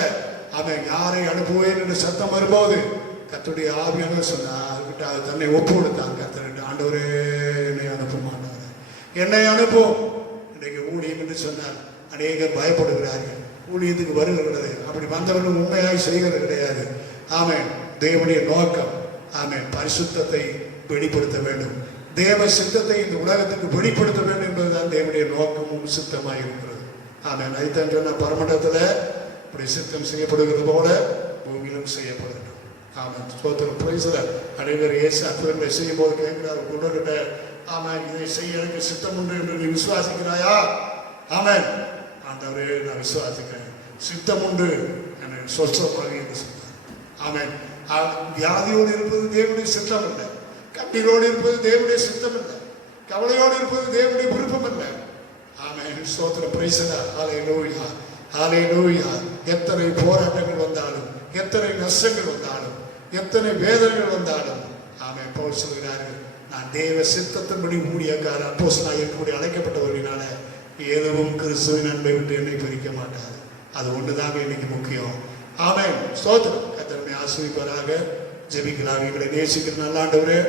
அவன் யாரை அனுப்புவேன் என்று சத்தம் வரும்போது கர்த்தருடைய ஆவியானவர் சொன்னார், தன்னை ஒப்பு கொடுத்தாங்க. கர்த்தர் ஆண்டவரே என்னை அனுப்பும், ஆண்டவரே என்னை அனுப்பும். இன்றைக்கு ஊழியம் என்று சொன்னார், அநேகர் பயப்படுகிறார்கள், ஊழியத்துக்கு வருகிறது. அப்படி வந்தவர்கள் உண்மையாய் செய்கிறது கிடையாது. ஆமென். தேவனுடைய நோக்கம் ஆமென் பரிசுத்தத்தை வெளிப்படுத்த வேண்டும், தேவ சித்தத்தை இந்த உலகத்துக்கு வெளிப்படுத்த வேண்டும் என்பதுதான் தேவனுடைய நோக்கமும் சித்தமாக இருக்கிறது. ஆமென். ஐத்தான் சொன்ன பரமண்டத்துல இப்படி சித்தம் செய்யப்படுகிறது போல பூமியிலும் செய்யப்படட்டும். ஆமென். ஸ்தோத்திரம் பிரைஸ். அனைவர் இயேசு அற்புதங்களை செய்யும் போது கேட்கிறார் கொண்டுகிட்ட, ஆமென் இதை செய்ய எனக்கு சித்தம் உண்டு என்று நீ விசுவாசிக்கிறாயா? ஆமென். ஆண்டவரே நான் விசுவாசிக்கிறேன், சித்தம் உண்டு எனக்கு சொச்சமாக என்று சொன்னார். ஆமென். வியாதியோடு இருப்பது தேவனுடைய சித்தம் இல்லை, கண்ணீரோடு இருப்பது தேவனுடைய சித்தம் இல்லை, கவலையோடு இருப்பது தேவனுடைய விருப்பம் இல்லை. ஆமென். ஸ்தோத்திரம் பிரைஸ். ஹல்லேலூயா, ஹல்லேலூயா. எத்தனை போராட்டங்கள் வந்தாலும், எத்தனை நஷ்டங்கள் வந்தாலும், எத்தனை வேதனைகள் வந்தாலும் ஆமென் பவுல் சொல்கிறார்கள், நான் தேவ சித்தத்தின்படி ஊழியக்காரர் அப்போஸ்தலனாக இருக்கக்கூடிய அழைக்கப்பட்டவர்களால எதுவும் கிறிஸ்துவின் அன்பை விட்டு என்னை பிரிக்க மாட்டார். அது ஒண்ணுதாங்க இன்னைக்கு முக்கியம். ஆமென். ஸ்தோத்திரம். கர்த்தரை ஆசீர்வதிப்பாராக. ஜெபிக்கலாம். எங்களை நேசிக்கிற நல்ல ஆண்டவரே,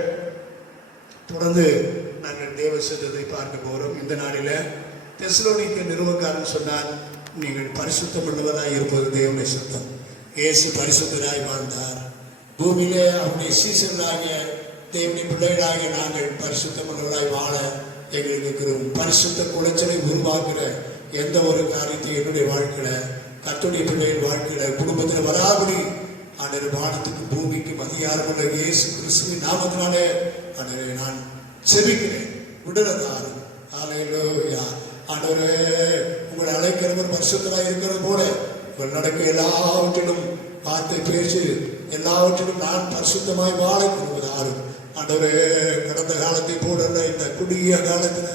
தொடர்ந்து நாங்கள் தேவ சித்தத்தை பார்க்க போகிறோம். இந்த நாளில தெசலோனிக்க நிறுவக்காரன் சொன்னார், நீங்கள் பரிசுத்தம் உள்ளவராய் இருப்பது தேவனுடைய சித்தம். இயேசு பரிசுத்தராய் வாழ்ந்தார். பூமியிலே அவருடைய சீசர்களாகிய தேவனுடைய பிள்ளைகளாகிய நாங்கள் பரிசுத்தம் உள்ளவராய் வாழ எங்களுக்கு இருக்கிற பரிசுத்த குலைச்சலை உருவாக்குற எந்த ஒரு காரியத்தை என்னுடைய வாழ்க்கையில, கர்த்தருடைய பிள்ளையின் வாழ்க்கையில, குடும்பத்தில் வராபடி ஆண்டவர் வானத்துக்கு பூமிக்கும் அதிகாரமுள்ள இயேசு கிறிஸ்துவின் நாமத்தினாலே ஆண்டவரை நான் செபிக்கிறேன். விடுறதாரு. ஹல்லேலூயா. ஆண்டவரே உங்களை அழைக்கிறவர் பரிசுத்தராய் இருக்கிறது போல உங்கள் நடக்க எல்லாவற்றிலும் வார்த்தை பேச்சு எல்லாவற்றிலும் நான் பரிசுத்தமாய் வாழ கொள்வதாரு. ஆண்டவரே கடந்த காலத்தை போல இந்த குறுகிய காலத்துல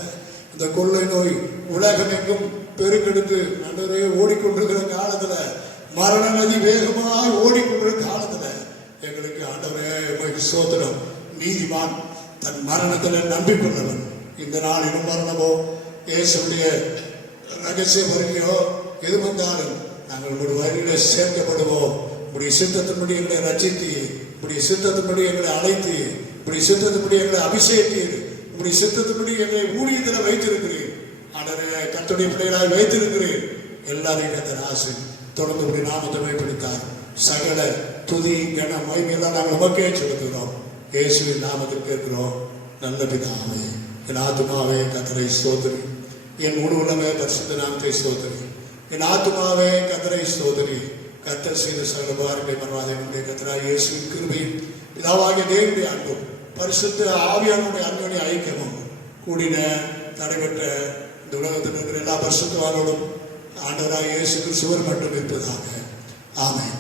இந்த கொள்ளை நோய் உலகம் எங்கும் பெருக்கெடுத்து ஆண்டவரே ஓடிக்கொண்டிருக்கிற காலத்துல, மரண நதி வேகமாய் ஓடிக்கொண்டிருக்கிற காலத்துல எங்களுக்கு ஆண்டவரே ஸ்தோத்திரம். நீதிமான் தன் மரணத்துல நம்பிக்கொண்டவன். இந்த நாளிலும் மரணமோ இயேசுடைய ரகசிய வருகையோ எது வந்தாலும் நாங்கள் ஒரு வழியில சேர்க்கப்படுவோம். உடைய சித்தத்தின்படி எங்களை ரட்சித்து, உடைய சித்தத்தின்படி எங்களை அழைத்து, உடைய சித்தத்தின்படி எங்களை அபிஷேகத்தீர், உடைய சித்தத்தின்படி எங்களை ஊழியத்தில் வைத்திருக்கிறேன். ஆண்டவரே கர்த்தருடைய பிள்ளைகளாய் வைத்திருக்கிறேன். எல்லாரையும் அந்த ஆசை தொடர்ந்து உடைய நாமத்தை வைப்படுத்தார். சகல துதி கன மகிமையெல்லாம் நாங்கள் உமக்கே செலுத்துகிறோம். இயேசுவின் நாமத்தில் கேட்கிறோம் நல்ல பிதாவே. என் ஆத்துமாவே கர்த்தரை ஸ்தோத்திரி, என் முழு உள்ளமே பரிசுத்த நாமத்தை ஸ்தோத்திரி. என் ஆத்துமாவே கர்த்தரை ஸ்தோத்திரி. கர்த்தர் செய்த சகல உபகாரங்களை மறவாதே. நம்முடைய கர்த்தராகிய இயேசுவின் கிருபையும் பிதாவாகிய தேவனுடைய அன்பும் பரிசுத்த ஆவியானவருடைய அன்புடைய ஐக்கியமும் கூடின தடைபெற்ற இந்த உலகத்தில் இருக்கிற எல்லா பரிசுத்தவானோடும் ஆண்டவராகிய இயேசு கிறிஸ்துவர் மட்டும் இருப்பதாக. ஆமென்.